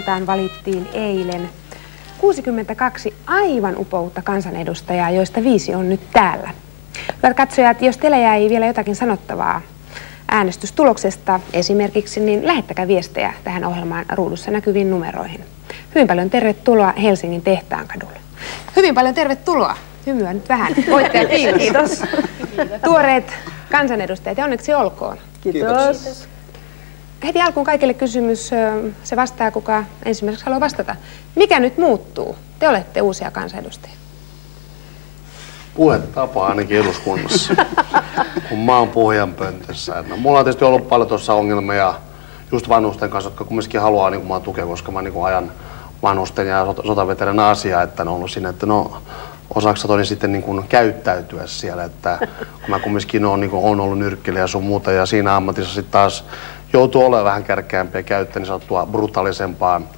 eduskuntaan valittiin eilen 62 aivan upoutta kansanedustajaa, joista 5 on nyt täällä. Hyvät katsojat, jos teillä jäi vielä jotakin sanottavaa äänestystuloksesta esimerkiksi, niin lähettäkää viestejä tähän ohjelmaan ruudussa näkyviin numeroihin. Hyvin paljon tervetuloa Helsingin Tehtaankadulle. Hyvin paljon tervetuloa. Hymyä nyt vähän. Voittajat, kiitos. Tuoreet kansanedustajat ja onneksi olkoon. Kiitos. Heti alkuun kaikille kysymys. Se vastaa, kuka ensimmäiseksi haluaa vastata. Mikä nyt muuttuu? Te olette uusia kansanedustajia. Puhetapa ainakin eduskunnassa, kun mä oon puhujanpöntössä. Mulla on tietysti ollut paljon tuossa ongelmia just vanhusten kanssa, jotka kumminkin haluaa niin mua tukea, koska mä niin ajan vanhusten ja sotaveterinen asiaa, että ne on ollut siinä, että osaksi toinen sitten niin käyttäytyä siellä, että kun mä kumminkin on ollut nyrkkeilijä ja sun muuta ja siinä ammatissa sitten taas joutuu olemaan vähän kärkeämpiä käyttäen niin sanottua brutaalisempaan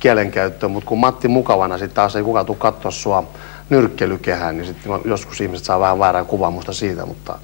kielenkäyttöön, mutta kun Matti mukavana sitten taas ei kukaan tule katsoa sua nyrkkeilykehään, niin sitten joskus ihmiset saa vähän väärän kuvan musta siitä, mutta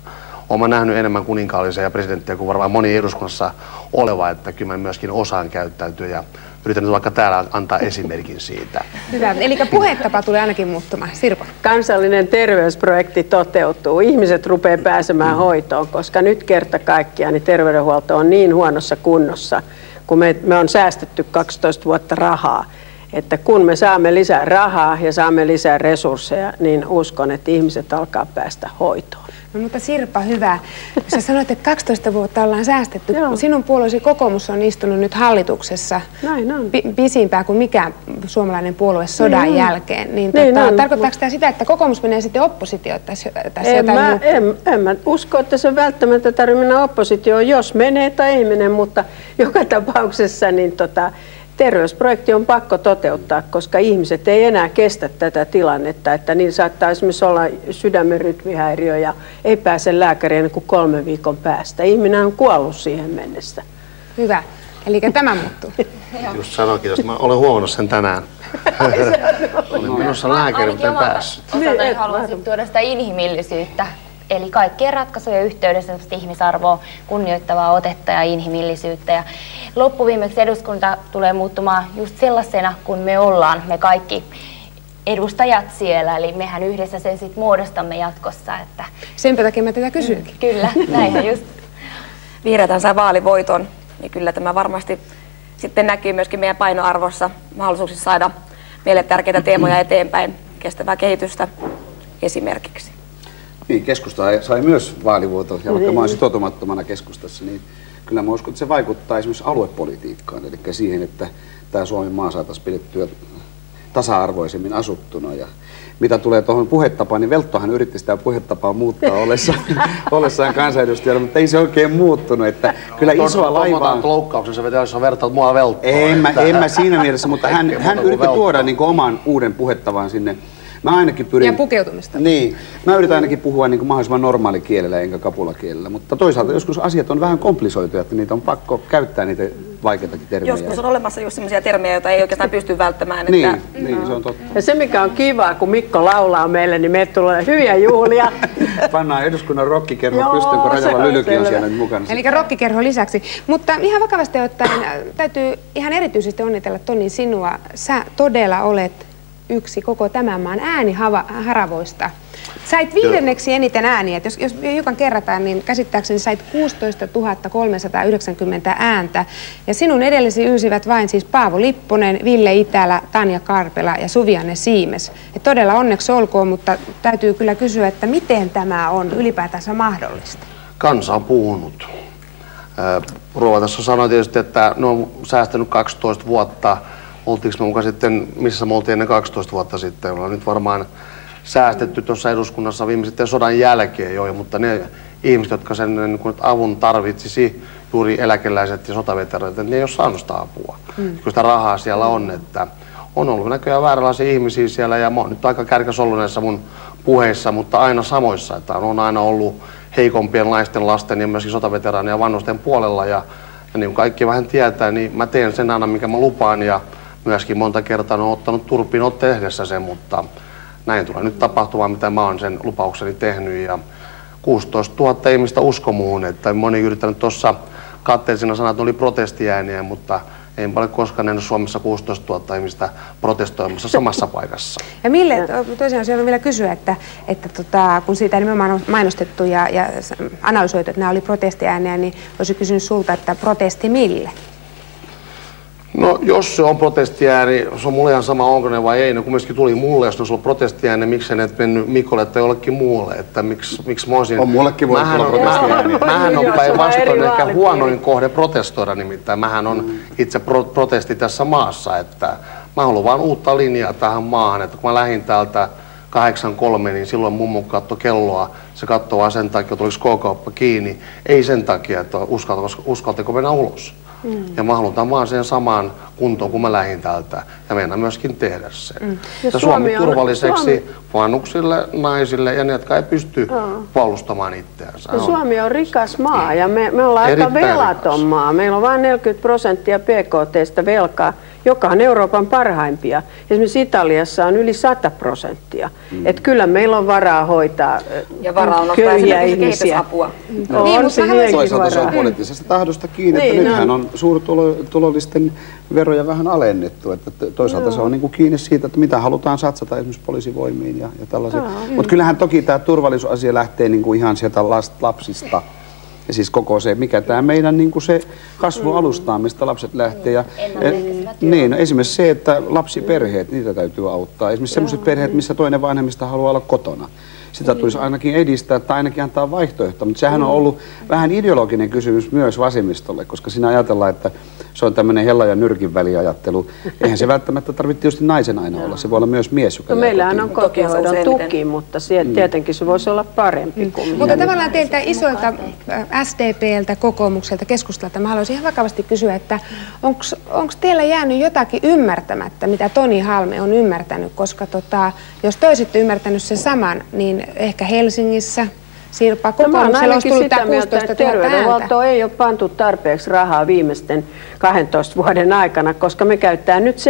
olen nähnyt enemmän kuninkaallisia ja presidenttiä kuin varmaan moni eduskunnassa oleva, että kyllä mä myöskin osaan käyttäytyä ja yritän nyt vaikka täällä antaa esimerkin siitä. Hyvä, eli puhetapa tulee ainakin muuttumaan. Sirpa. Kansallinen terveysprojekti toteutuu. Ihmiset rupeaa pääsemään hoitoon, koska nyt kerta kaikkiaan niin terveydenhuolto on niin huonossa kunnossa, kun me on säästetty 12 vuotta rahaa. Että kun me saamme lisää rahaa ja saamme lisää resursseja, niin uskon, että ihmiset alkaa päästä hoitoon. No, mutta Sirpa, hyvä. Sä sanoit, että 12 vuotta ollaan säästetty. Sinun puolueesi Kokoomus on istunut nyt hallituksessa pisimpään kuin mikään suomalainen puolue sodan jälkeen. Niin tarkoittaako tämä sitä, että Kokoomus menee sitten oppositioon tässä en mä usko, että se välttämättä tarvitse mennä oppositioon, jos menee tai ei mene, mutta joka tapauksessa niin terveysprojekti on pakko toteuttaa, koska ihmiset ei enää kestä tätä tilannetta, että niin saattaa esimerkiksi olla sydämen rytmihäiriö ja ei pääse lääkäriin ennen kuin 3 viikon päästä. Ihminen on kuollut siihen mennessä. Hyvä. Eli tämä muuttuu. Just sanoinkin, että mä olen huomannut sen tänään. Olin menossa lääkäriin, mutta en päässyt. Haluaisin tuoda sitä inhimillisyyttä. Eli kaikkien ratkaisujen yhteydessä ihmisarvoa, kunnioittavaa otetta ja inhimillisyyttä. Ja loppuviimeksi eduskunta tulee muuttumaan just sellaisena, kun me ollaan, me kaikki edustajat siellä. Eli mehän yhdessä sen sitten muodostamme jatkossa. Että senpä takia mä tätä kysynkin. Kyllä, näinhän just. Vihreäthän sai vaalivoiton, niin kyllä tämä varmasti sitten näkyy myöskin meidän painoarvossa, mahdollisuuksissa saada meille tärkeitä teemoja eteenpäin, kestävää kehitystä esimerkiksi. Niin, keskusta sai myös vaalivuoto, ja vaikka mä olen sitoutumattomana keskustassa, niin kyllä mä uskon, että se vaikuttaa esimerkiksi aluepolitiikkaan, eli siihen, että tämä Suomen maa saataisiin pidettyä tasa-arvoisemmin asuttuna. Ja mitä tulee tuohon puhetapaan, niin Velttohan yritti sitä puhetapaa muuttaa ollessaan kansanedustajana, mutta ei se oikein muuttunut, että kyllä isoa laivaa... Loukkauksensa vetää, jos on vertaat mua Velttoa. En mä siinä mielessä, mutta hän yritti tuoda niin oman uuden puhetavan sinne. Mä ainakin pyrin... Ja pukeutumista. Niin. Mä yritän ainakin puhua niin kuin mahdollisimman normaalikielellä enkä kapulakielellä, mutta toisaalta joskus asiat on vähän komplisoituja, että niitä on pakko käyttää niitä vaikeitakin termejä. Joskus on olemassa just sellaisia termejä, joita ei oikeastaan pysty välttämään. Niin, se on totta. Ja se mikä on kivaa, kun Mikko laulaa meille, niin meille tulee hyviä juhlia. Pannaan eduskunnan rokkikerho pystyyn, kun Rajala Lylykin on siellä nyt mukana. Eli rokkikerho lisäksi. Mutta ihan vakavasti ottaen täytyy ihan erityisesti onnitella Toni sinua. Sä todella olet yksi koko tämän maan ääniharavoista. Sait 5. eniten ääniä. Jos hiukan kerrataan, niin käsittääkseni sait 16 390 ääntä. Ja sinun edellesi yysivät vain siis Paavo Lipponen, Ville Itälä, Tanja Karpela ja Suvi-Anne Siimes. Et todella onneksi olkoon, mutta täytyy kyllä kysyä, että miten tämä on ylipäätänsä mahdollista? Kansa on puhunut. Ruova tässä sanoi tietysti, että ne on säästänyt 12 vuotta. Oltiinko me mukaan sitten, missä me oltiin ennen 12 vuotta sitten? Ollaan nyt varmaan säästetty tuossa eduskunnassa viimeisten sodan jälkeen jo, mutta ne ihmiset, jotka sen niin avun tarvitsisi, juuri eläkeläiset ja sotaveteraanit, ne ei ole saanut sitä apua. Kun sitä rahaa siellä on, että on ollut näköjään vääränlaisia ihmisiä siellä ja mä oon nyt aika kärkäs ollut näissä mun puheissa, mutta aina samoissa, että on aina ollut heikompien naisten, lasten ja myöskin sotaveteraanien ja vanhusten puolella ja niin kuin kaikki vähän tietää, niin mä teen sen aina, mikä mä lupaan ja myöskin monta kertaa on ottanut turpiin tehdessä sen, mutta näin tulee nyt tapahtumaan, mitä mä oon sen lupaukseni tehnyt. Ja 16 000 ihmistä usko muuhun, että moni yrittänyt tuossa katteellisena sanoa, että oli protestiääniä, mutta Ei paljon koskaan nähnyt Suomessa 16 000 ihmistä protestoimassa samassa paikassa. Ja Mille, tosiaan se on vielä kysyä, että kun siitä ei nimenomaan mainostettu ja analysoitu, että nämä oli protestiääniä, niin olisi kysynyt sulta, että protesti mille? No jos se on protestiääni, se on mulle ihan sama, onko ne vai ei. No kumminkin tuli mulle, jos ne olisi ollut protestiääni, niin miksi ne et mennyt Mikolle tai jollekin muulle? Että miksi mä olisin... On mullekin voi tulla protestiääni. Mähän on päinvastoin ehkä huonoin kohde protestoida nimittäin. Mähän on itse protesti tässä maassa, että mä haluan vaan uutta linjaa tähän maahan. Että kun mä lähdin täältä 8.3, niin silloin mummo katsoi kelloa. Se katsoi vaan sen takia, että oliko K-kauppa kiinni. Ei sen takia, että uskaltako mennä ulos. Ja mä halutaan vaan sen samaan kuntoon, kun mä lähdin täältä. Ja mennään myöskin tehdä sen. Ja Suomi turvalliseksi vanhuksille, naisille ja ne, jotka ei pysty puolustamaan itseänsä. Ja Suomi on rikas maa ja me ollaan aika velaton maa. Meillä on vain 40% PKT:stä velkaa, joka on Euroopan parhaimpia. Esimerkiksi Italiassa on yli 100%. Että kyllä meillä on varaa hoitaa ja varaa on köyhiä ihmisiä. Kehitysapua. On se niinkin toisaalta se on varaa. poliittisesta tahdosta kiinni, että nythän on suurtulollisten veroja vähän alennettu. Että toisaalta se on niin kuin kiinni siitä, että mitä halutaan satsata esimerkiksi poliisivoimiin ja tällaisiin. Mutta kyllähän toki tämä turvallisuusasia lähtee niin kuin ihan sieltä lapsista. Ja siis koko se, mikä tämä meidän niin kuin se kasvualusta, mistä lapset lähtee. Ja, niin, esimerkiksi se, että lapsiperheet, niitä täytyy auttaa. Esimerkiksi sellaiset perheet, missä toinen vanhemmista haluaa olla kotona. Sitä tulisi ainakin edistää tai ainakin antaa vaihtoehto, mutta sehän on ollut vähän ideologinen kysymys myös vasemmistolle, koska siinä ajatellaan, että se on tämmöinen hella ja nyrkin väliajattelu. Eihän se välttämättä tarvitse tietysti naisen aina olla, se voi olla myös mies, joka meillähän on kotihoidon tuki, mutta tietenkin se voisi olla parempi kuin Mutta tavallaan teiltä isoilta SDP:ltä, kokoomukselta, keskustalta mä haluaisin ihan vakavasti kysyä, että onko teillä jäänyt jotakin ymmärtämättä, mitä Toni Halme on ymmärtänyt, koska jos te olisitte ymmärtänyt sen saman, niin ehkä Helsingissä, Sirpa, kokoomuksella olisi tullut tämä 16 000 ääntä. Terveydenhuoltoon ei ole pantu tarpeeksi rahaa viimeisten 12 vuoden aikana, koska me käyttää nyt 7%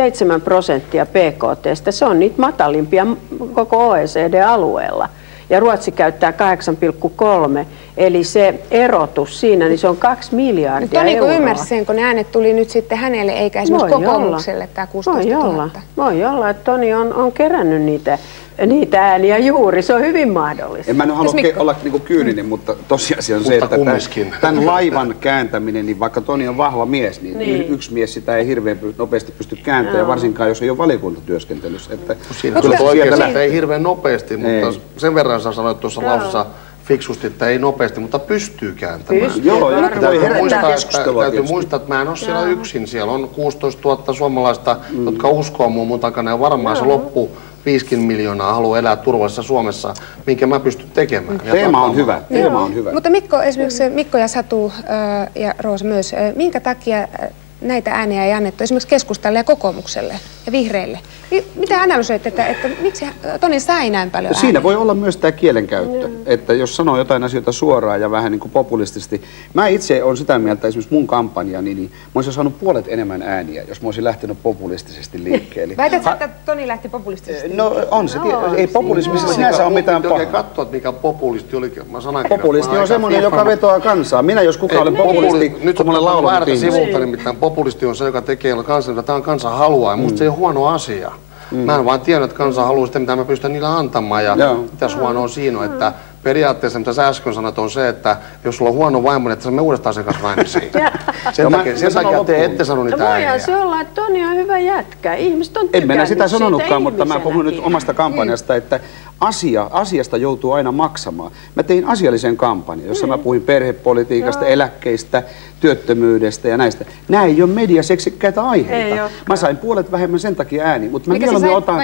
PKT:stä. Se on niitä matalimpia koko OECD-alueella. Ja Ruotsi käyttää 8,3, eli se erotus siinä, niin se on 2 miljardia Toni, euroa. ymmärsi sen, kun ne äänet tuli nyt sitten hänelle, eikä esimerkiksi kokoomukselle tämä 16 000? Voi olla, että Toni on kerännyt niitä ääniä juuri, se on hyvin mahdollista. En mä nyt halua olla niinku kyyninen, mutta tosiasia on se, että tämän laivan kääntäminen, niin vaikka Toni on vahva mies, niin yksi mies sitä ei hirveän nopeasti pysty kääntämään, varsinkaan jos ei ole valiokuntatyöskentelyssä. Siinä on oikein, että ei hirveän nopeasti, mutta sen verran sä sanoit tuossa lausussa fiksusti, että ei nopeasti, mutta pystyy kääntämään. Joo, täytyy muistaa, että mä en ole siellä yksin. Siellä on 16 000 suomalaista, jotka uskoo mun takana ja varmaan se loppu 5 miljoonaa haluaa elää turvallisessa Suomessa, minkä mä pystyn tekemään. Teema on hyvä. Teema on hyvä. Mutta Mikko, esimerkiksi Mikko ja Satu ja Roosa myös, minkä takia näitä ääniä ei annettu esimerkiksi keskustalle ja kokoomukselle ja vihreille? Mitä analysoitte, että miksi Toni sai näin paljon ääniä? Siinä voi olla myös tämä kielenkäyttö, että jos sanoo jotain asioita suoraan ja vähän niin kuin populistisesti. Mä itse olen sitä mieltä, esimerkiksi mun kampanjani, niin mä olisin saanut puolet enemmän ääniä, jos mä olisin lähtenyt populistisesti liikkeelle. Väitätkö, että Toni lähti populistisesti? No on se, ei populismissa sinänsä ole mitään pahaa. Katsoa, että mikä populisti oli. Populisti on semmoinen, joka vetoaa kansaa. Minä jos kukaan olen populisti, nyt kun mulle laulaa sivulta, nimittäin populisti on se, joka tekee kansan, jota tämä kansa haluaa. Musta se ei ole huono asia. Mä en vaan tiedä, että kansa haluaa sitä, mitä mä pystyn niillä antamaan. Ja mitäs huonoa siinä on, että periaatteessa, mitä sä äsken sanoit, on se, että jos sulla on huono vaimo, niin että sä me uudestaan sen kanssa naimisiin. Sen takia te ette sano niitä ääniä. Voihan se olla, että Toni on hyvä jätkä. Ihmiset on tykännyt. En minä sitä sanonutkaan, mutta mä puhun nyt omasta kampanjasta, että asiasta joutuu aina maksamaan. Mä tein asiallisen kampanjan, jossa mä puhuin perhepolitiikasta, eläkkeistä, työttömyydestä ja näistä. Nämä ei ole mediaseksikkäitä aiheita. Mä sain puolet vähemmän sen takia ääni, mutta mä mieluummin otan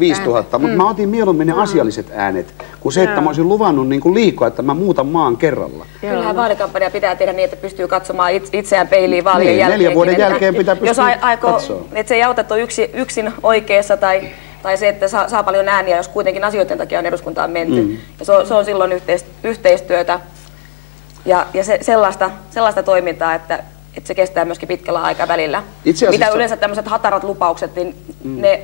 5000, mutta mä otin mieluummin ne asialliset äänet, kuin se, että mä olisin luvannut niin kuin liikaa, että mä muutan maan kerralla. Kyllähän vaalikampanja pitää tehdä niin, että pystyy katsomaan itseään peiliin vaalien jälkeen. 4 vuoden jälkeen pitää pystyä katsomaan. Että se ei auta, että on yksin oikeassa tai se, että saa paljon ääniä, jos kuitenkin asioiden takia on eduskuntaan menty. Ja se on silloin yhteistyötä ja sellaista toimintaa, että se kestää myöskin pitkällä aikavälillä. Mitä yleensä tämmöiset hatarat lupaukset, niin ne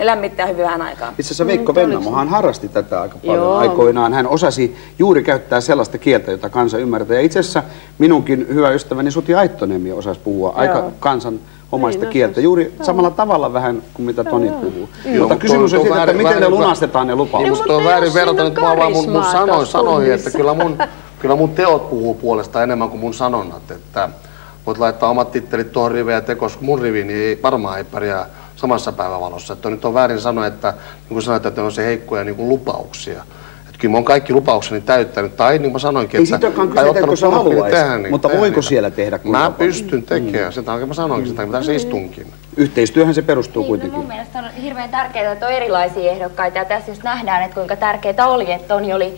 lämmittää hyvin vähän aikaa. Itse asiassa Veikko Vennamohan harrasti tätä aika paljon aikoinaan. Hän osasi juuri käyttää sellaista kieltä, jota kansa ymmärtää. Ja itse asiassa minunkin hyvä ystäväni Suti Aittoniemi osasi puhua aika kansan omaista kieltä. Juuri samalla tavalla vähän kuin mitä Toni puhuu. Mutta kysymys on siitä, että miten ne lunastetaan ne lupaukset. Minusta on väärin verrata nyt vaan mun sanoihin, että kyllä mun teot puhuu puolesta enemmän kuin mun sanonnat. Että voit laittaa omat tittelit tuohon riveen ja tekoon, mun rivi, niin varmaan ei pärjää samassa päivävalossa. Että nyt on väärin sanoa, että niin kuin sanoit, että on se heikkoja niin kuin lupauksia. Että kyllä mä oon kaikki lupaukseni täyttänyt. Tai niin kuin mä sanoinkin, ei että ei ottanut sä haluaisit, mutta voiko siellä tehdä? Mä pystyn tekemään. Sen takia mä sanoinkin, sitä mitä se istunkin. Yhteistyöhön se perustuu niin, kuitenkin. Mun mielestä on hirveän tärkeää, että on erilaisia ehdokkaita. Ja tässä just nähdään, että kuinka tärkeää oli, että Toni oli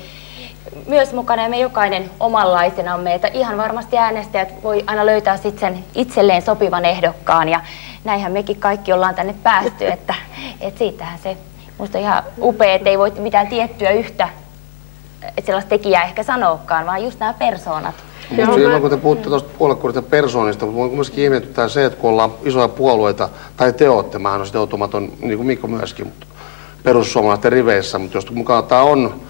myös mukana ja me jokainen omanlaisenamme, että ihan varmasti äänestäjät voi aina löytää sitten sen itselleen sopivan ehdokkaan ja näinhän mekin kaikki ollaan tänne päästy, että siitähän se musta ihan upea, että ei voi mitään tiettyä yhtä sellaista tekijää ehkä sanoakaan, vaan just nämä persoonat. Silloin kun te puhutte tuosta puoluekuudesta persoonista, mutta kuitenkin ihmetyttää se, että kun ollaan isoja puolueita, tai te ootte, mähän on sitoutumaton, niin kuin Mikko myöskin, mutta perussuomalaisten riveissä, mutta jos mukaan tämä on,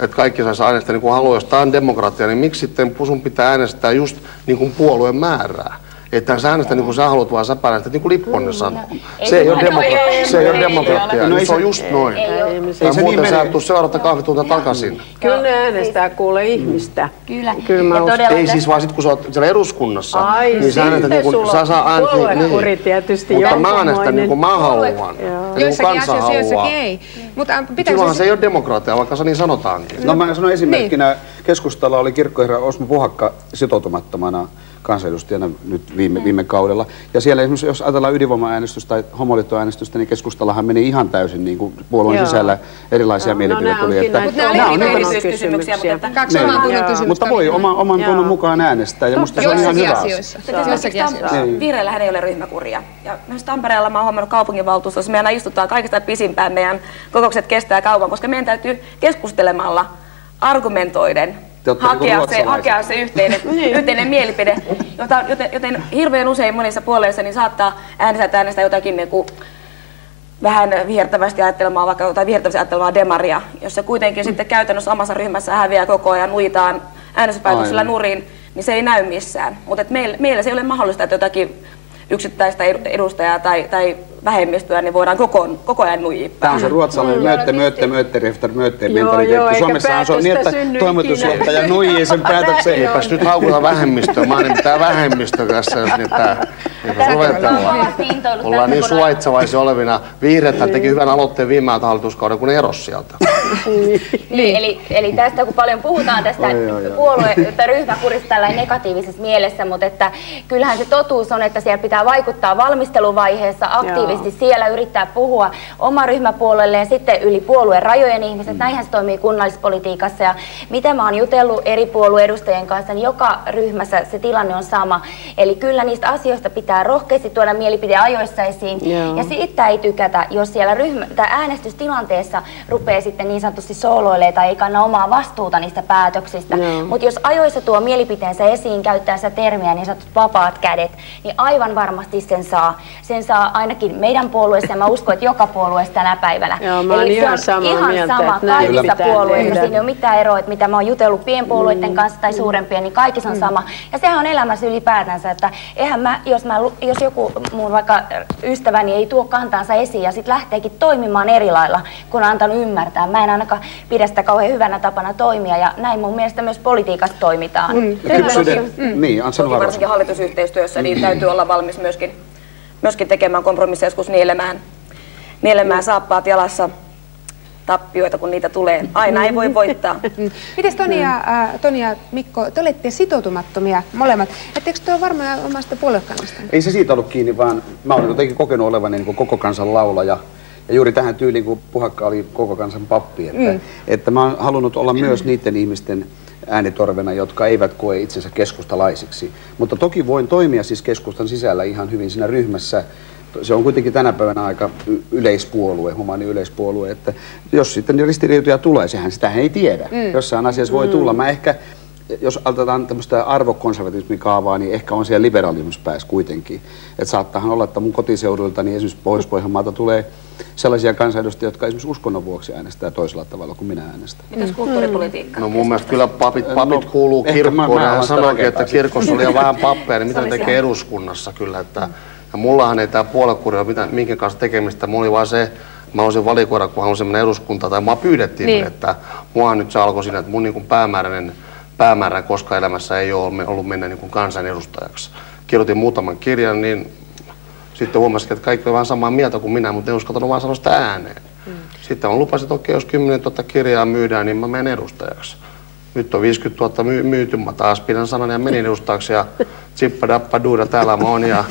että kaikki saisi äänestää niin kuin haluaa, jos tämä on demokratia, niin miksi sitten sun pitää äänestää just niin kuin puolueen määrää? Että sä äänestä niin kuin sä haluat, vaan sä äänestät niin kuin Lipponen sanoo. Se ei ole demokratia. Se on just noin. Tai muuten sä et tuu seurata kahvitunta takaisin. Kyllä ne äänestää kuule ihmistä. Kyllä. Ei siis vaan sit kun sä oot siellä eduskunnassa, niin sä äänestät niin kuin sä saa äänestää. Puoluekuri tietysti mutta mä äänestän niin kuin mä haluan. Joissakin asioissa, joissakin ei. Silloinhan se ei ole demokratia, vaikka se niin sanotaankin. No mä sanon esimerkkinä, keskustalla oli kirkkoherra Osmo Puhakka sitoutumattomana kansanedustajana nyt viime kaudella. Ja siellä esimerkiksi, jos ajatellaan ydinvoima-äänestystä tai homoliittoäänestystä, niin keskustallahan meni ihan täysin niin kuin puolueen sisällä erilaisia mielipiteitä tuli. Nämä on erityiskysymyksiä, mutta kaksi oman tunnon kysymystä. Mutta voi oman tunnon mukaan äänestää, ja musta se on ihan hyvä asia. Vihreillähän ei ole ryhmäkuria. Ja myös Tampereella mä oon huomannut kaupunginvaltuustossa, me aina istutaan kaikista pisimpään, meidän kokoukset kestää kauan, koska meidän täytyy keskustelemalla, argumentoiden, hakea se yhteinen mielipide, joten hirveän usein monissa puolueissa niin saattaa äänestää jotakin niin kuin vähän vihertävästi ajattelemaan, vaikka jotain vihertävästi ajattelemaan demaria, jos se kuitenkin sitten käytännössä omassa ryhmässä häviää koko ajan, nuitaan äänestyspäätöksellä nurin, niin se ei näy missään. Mutta meillä se ei ole mahdollista, että jotakin yksittäistä edustajaa tai vähemmistöä, niin voidaan koko ajan nuijia. Tämä on se ruotsalainen mentaliteetti. Suomessahan se on niin, että toimitusjohtaja nuijii sen päätöksen. Eipäs nyt haukuta vähemmistöä. Mä oon nimittäin vähemmistö tässä, jos niitä ruvetaan. Ollaan niin suvaitsevaisia olevina. Vihreät teki hyvän aloitteen viime hallituskauden, kun ne erosi sieltä. Eli tästä kun paljon puhutaan tästä ryhmäkurista tällainen negatiivisessa mielessä, mutta että kyllähän se totuus on, että siellä pitää vaikuttaa valmisteluvaiheessa aktiivisesti siellä yrittää puhua oma ryhmäpuolelle ja sitten yli puolueen rajojen ihmiset. Näinhän se toimii kunnallispolitiikassa ja mitä mä oon jutellut eri puolueedustajien kanssa, niin joka ryhmässä se tilanne on sama. Eli kyllä niistä asioista pitää rohkeasti tuoda mielipide ajoissa esiin ja siitä ei tykätä, jos siellä äänestystilanteessa rupeaa sitten niin sanotusti sooloilemaan tai ei kanna omaa vastuuta niistä päätöksistä. Mutta jos ajoissa tuo mielipiteensä esiin, käyttää sitä termiä niin sanotut vapaat kädet, niin aivan varmasti sen saa. Sen saa ainakin meidän puolueessa ja mä uskon, että joka puolueessa tänä päivänä. Eli se on ihan sama kaikissa puolueissa. Siinä ei ole mitään eroa, että mitä mä oon jutellut pienpuolueiden kanssa tai suurempien, niin kaikissa on sama. Ja sehän on elämässä ylipäätänsä, että eihän jos joku mun vaikka ystäväni ei tuo kantaansa esiin ja sitten lähteekin toimimaan eri lailla, kun on antanut ymmärtää. Mä en ainakaan pidä sitä kauhean hyvänä tapana toimia ja näin mun mielestä myös politiikassa toimitaan. Niin, varsinkin hallitusyhteistyössä niin täytyy olla valmis myöskin tekemään kompromisseja, joskus nielemään saappaat jalassa tappioita, kun niitä tulee. Aina ei voi voittaa. Mites Toni ja Mikko, te olette sitoutumattomia molemmat. Etteikö tuo varmaan omasta puoluekannasta? Ei se siitä ollut kiinni, vaan mä olen jotenkin kokenut olevani niin koko kansan laulaja. Ja juuri tähän tyyliin, kun Puhakka oli koko kansan pappi. Että mä oon halunnut olla myös niiden ihmisten äänitorvena, jotka eivät koe itsensä keskustalaisiksi. Mutta toki voin toimia siis keskustan sisällä ihan hyvin siinä ryhmässä. Se on kuitenkin tänä päivänä aika yleispuolue, humaani yleispuolue, että jos sitten ristiriitoja tulee, sitähän ei tiedä. Jossain asiassa voi tulla. Mä ehkä, jos aloitetaan tämmöistä arvokonservatismikaavaa, niin ehkä on siellä liberaalismissa päässä kuitenkin. Että saattaahan olla, että mun kotiseudulta, niin esimerkiksi Pohjois-Pohjanmaalta tulee sellaisia kansanedustajia, jotka esimerkiksi uskonnon vuoksi äänestää toisella tavalla kuin minä äänestän. Mitäs kulttuuripolitiikka? No mun mielestä kyllä papit kuuluu kirkkoon. Hän sanoikin, että kirkossa oli vähän pappeja, niin mitä ne tekee eduskunnassa kyllä. Että Ja mullahan ei tämä puoluekuri ole mitään minkä kanssa tekemistä. Mulla oli vaan se, mä halusin valikoida, kun halusin mennä eduskuntaan, tai mua pyydettiin, niin. Että muahan nyt se alkoi siinä, että mun niin kuin päämäärä koskaan elämässä ei ole ollut mennä niin kuin kansanedustajaksi. Kirjoitin muutaman kirjan, niin sitten huomasin, että kaikki oli vähän samaa mieltä kuin minä, mutta en uskaltanut vaan sanoa sitä ääneen. Sitten mä lupasin, että okei, jos 10 000 kirjaa myydään, niin mä menen edustajaksi. Nyt on 50 000 myyty, mä taas pidän sanan ja menin edustajaksi ja tsippadappa duuda täällä mä oon ja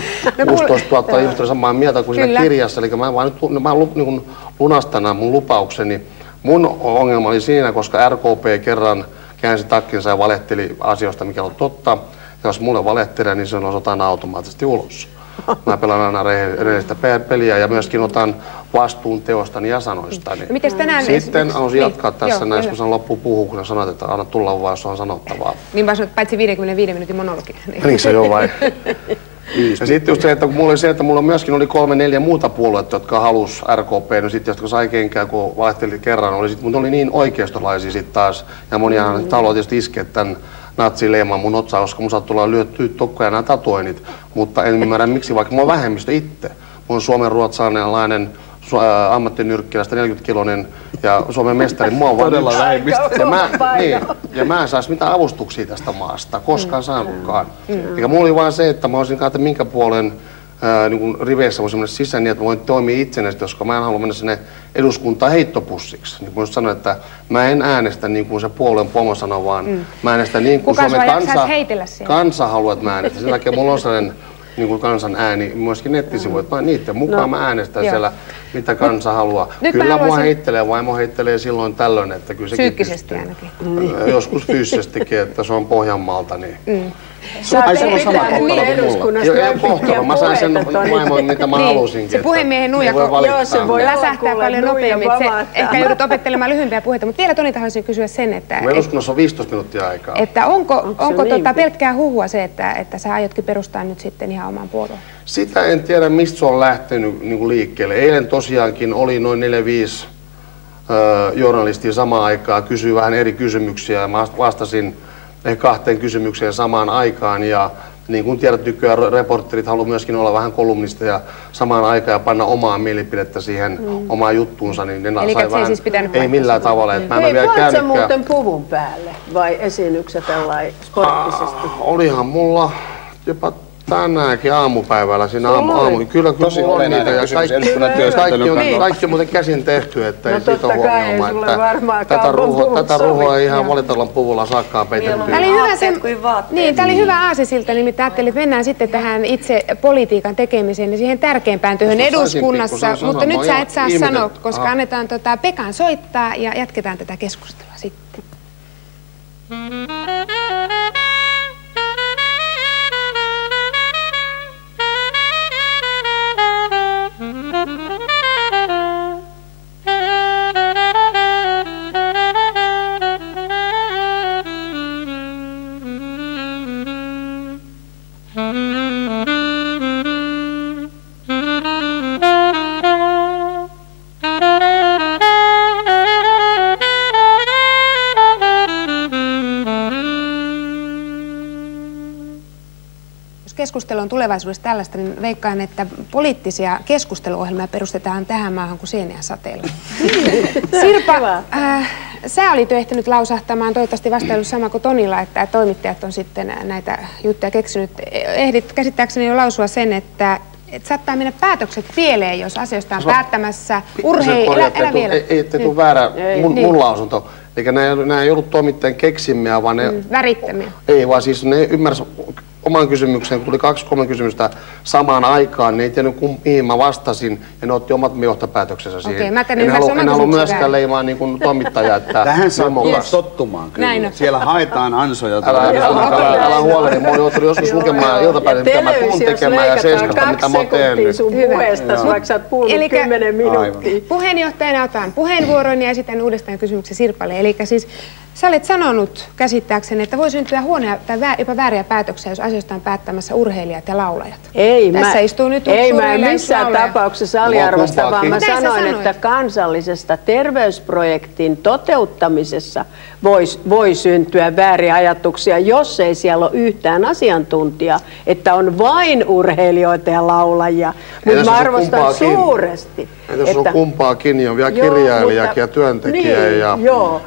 16 000 ihmistä oli samaa mieltä kuin siinä kirjassa. Eli mä vaan nyt niin lunastan mun lupaukseni. Mun ongelma oli siinä, koska RKP kerran käänsi takkinsa ja valehteli asioista, mikä on totta. Ja jos mulle valehtelee, niin se on otan automaattisesti ulos. Mä pelaan aina rehellistä peliä ja myöskin otan vastuun teostani ja sanoistani. Sitten haluaisin jatkaa tässä näin, kun sanon loppuun puhua, kun sanoit, että anna tulla vaan, jos on sanottavaa. Niin vaan sanot, paitsi 55 minuutin monologi. Niin se jo vai? Ja sitten just se, että mulla oli se, että mulla myöskin oli 3-4 muuta puoluetta, jotka halusi RKP, no sitten jotka sai kenkään, kun valehteli kerran, mutta oli niin oikeistolaisia sitten taas. Ja moniahan haluaa tietysti iskeä tämän natsileiman mun otsaan, koska mun saattaa tulla lyöttyä tokkoja nämä tatuoinnit, mutta en ymmärrä miksi, vaikka mä oon vähemmistö itse. Mä oon Suomen ruotsalainen ammattinyrkkiläistä 40-kiloinen ja Suomen mestari. Mä oon todella vähemmistö. Ja mä en saisi mitään avustuksia tästä maasta, koskaan saanutkaan. Eikä mulla oli vaan se, että mä olisin katsoa minkä puolen niin riveissä voisi mennä sisään niin, että mä voin toimia itsenäisesti, koska mä en halua mennä sinne eduskuntaan heittopussiksi. Niin kuin sanoin, että mä en äänestä niin kuin se puolueen pomo sanoo, vaan mä äänestän niin kuin Suomen kansa haluaa, että mä äänestän. Sen takia mulla on sellainen niin kuin kansan ääni, myöskin nettisivuja, että niiden mukaan mä äänestän siellä, mitä kansa haluaa. Kyllä mua heittelee, vaimo heittelee silloin tällöin, että kyllä sekin psyykkisesti ainakin. Joskus fyysisestikin, että se on Pohjanmaalta. Niin. Ai se on sama kohtalo. Mä sain sen maailman, mitä mä halusinkin. Se puhemiehen nuija, se voi läsähtää paljon nopeammin. Ehkä joudut opettelemaan lyhyempiä puheita. Mutta vielä Tonilta haluaisin kysyä sen, että eduskunnassa on 15 minuuttia aikaa. Että onko pelkkää huhua se, että sä aiotkin perustaa nyt sitten ihan oman puolueen? Sitä en tiedä, mistä se on lähtenyt niin liikkeelle. Eilen tosiaankin oli noin 4-5 journalistia samaan aikaan, kysyi vähän eri kysymyksiä ja mä vastasin 2 kysymykseen samaan aikaan ja niin kuin tiedät, nykyään reporterit haluaa myöskin olla vähän kolumnisteja samaan aikaan ja panna omaa mielipidettä siihen omaan juttuunsa, niin ne sai vähän, siis ei millään tavalla. Että mä en vielä käynytkään. Voit sä muuten puvun päälle vai esiinnykset tällainen sporttisesti? Olihan mulla jopa tänäänkin aamupäivällä siinä kyllä mulla on niitä ja kaikki on muuten käsin tehty, että ei siitä ole huomioimaan, että tätä ruhoa ei ihan valitellaan puvulla saakkaan peitetty. Tämä oli hyvä aasisilta, nimittäin ajattelin, että mennään sitten tähän itse politiikan tekemiseen ja siihen tärkeimpään työhön eduskunnassa, mutta nyt sä et saa sanoa, koska annetaan Pekan soittaa ja jatketaan tätä keskustelua sitten. Keskustelu on tulevaisuudessa tällaista, niin veikkaan, että poliittisia keskusteluohjelmia perustetaan tähän maahan kuin sieniä sateella. Sirpa, sä olit jo ehtinyt lausahtamaan, toivottavasti vastailut sama kuin Tonilla, että toimittajat on sitten näitä juttuja keksinyt. Ehdit käsittääkseni jo lausua sen, että saattaa mennä päätökset pieleen, jos asioista on päättämässä älä vielä. Ei tule väärä mun lausunto. Eikä nämä ei ollut toimittajien keksimiä, vaan ne värittämiä. Ei, vaan siis ne ymmärsivät oman kysymyksen, kun tuli 2-3 kysymystä samaan aikaan, niin ei tiennyt mihin mä vastasin, ja ne otti omat johtopäätöksensä siihen. En halua myöskään leimaa niin kuin toimittaja, että tähän saa tottumaan kyllä. Siellä haetaan ansoja. Älä huolehdi, mä oon joutunut joskus lukemaan iltapäivän, mitä mä tuun tekemään ja 7, mitä mä oon tehnyt. Sun puheesta, vaikka sä oot puhunut 10 minuuttia. Puheenjohtajana otan puheenvuoron ja esitän uudestaan kysymyksen Sirpalle. Eli siis Sä olet sanonut käsittääkseni, että voi syntyä huonoja tai jopa vääriä päätöksiä, jos asioista on päättämässä urheilijat ja laulajat. Tässä istuu nyt mä en missään tapauksessa aliarvosta, vaan mä sanoin, että kansallisesta terveysprojektin toteuttamisessa voi syntyä vääriä ajatuksia, jos ei siellä ole yhtään asiantuntijaa, että on vain urheilijoita ja laulajia. Mutta mä arvostan suuresti. Jos on kumpaakin, on vielä kirjailijakin ja työntekijä ja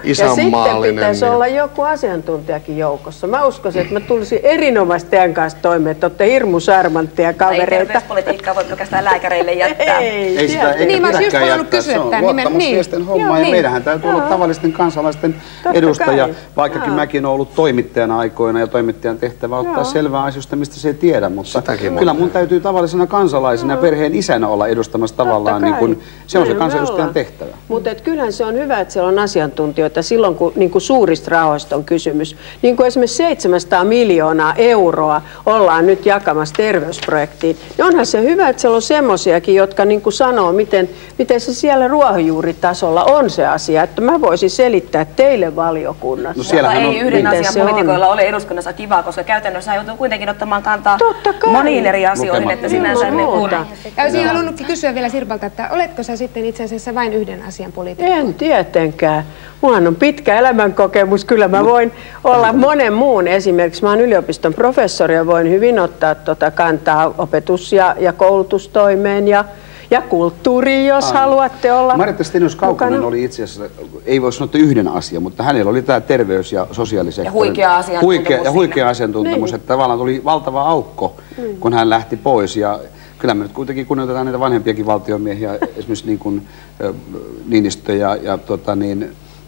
isänmaallinen. Ja sitten pitäisi olla joku asiantuntijakin joukossa. Mä uskoisin, että mä tulisin erinomaisesti teidän kanssa toimeen, että olette hirmu charmantteja kavereita. Ei terveyspolitiikkaa voi pelkästään lääkäreille jättää. Ei sitä eikä pidäkään jättää. Se on luottamusmiesten homma ja meidänhän täytyy olla tavallisten kansalaisten edustaja. Vaikkakin mäkin olen ollut toimittajana aikoina ja toimittajan tehtävä ottaa selvää asioista, mistä se ei tiedä. Mutta kyllä mun täytyy tavallisena kansalaisena ja perheen isänä olla edustamassa tavallaan niin kuin se on se kansanedustajan tehtävä. Mutta kyllähän se on hyvä, että siellä on asiantuntijoita silloin, kun niin suurista rahoista on kysymys. Niin kuin esimerkiksi 700 miljoonaa euroa ollaan nyt jakamassa terveysprojektiin. Niin onhan se hyvä, että siellä on semmoisiakin, jotka niin kuin sanoo, miten se siellä ruohonjuuritasolla on se asia. Että mä voisin selittää teille valiokunnassa. No ei yhden asian poliitikoilla ole eduskunnassa kivaa, koska käytännössä joutuu kuitenkin ottamaan kantaa moniin eri asioihin. Että sinänsä ja olisin halunnutkin kysyä vielä Sirpalta, että oletko sä sitten itse asiassa vain yhden asian poliitikko? En tietenkään. Mulla on pitkä elämänkokemus. Kyllä mä voin olla monen muun. Esimerkiksi mä oon yliopiston professori ja voin hyvin ottaa kantaa opetus- ja koulutustoimeen ja kulttuuriin, jos haluatte olla. Marjatta Stenius-Kaukonen oli itse asiassa, ei voi sanoa yhden asian, mutta hänellä oli tämä terveys- ja sosiaalisektori. Ja huikea asiantuntemus, että tavallaan tuli valtava aukko, kun hän lähti pois. Ja kyllä me nyt kuitenkin kunnioitetaan niitä vanhempiakin valtiomiehiä, esimerkiksi niin kuin Niinistö ja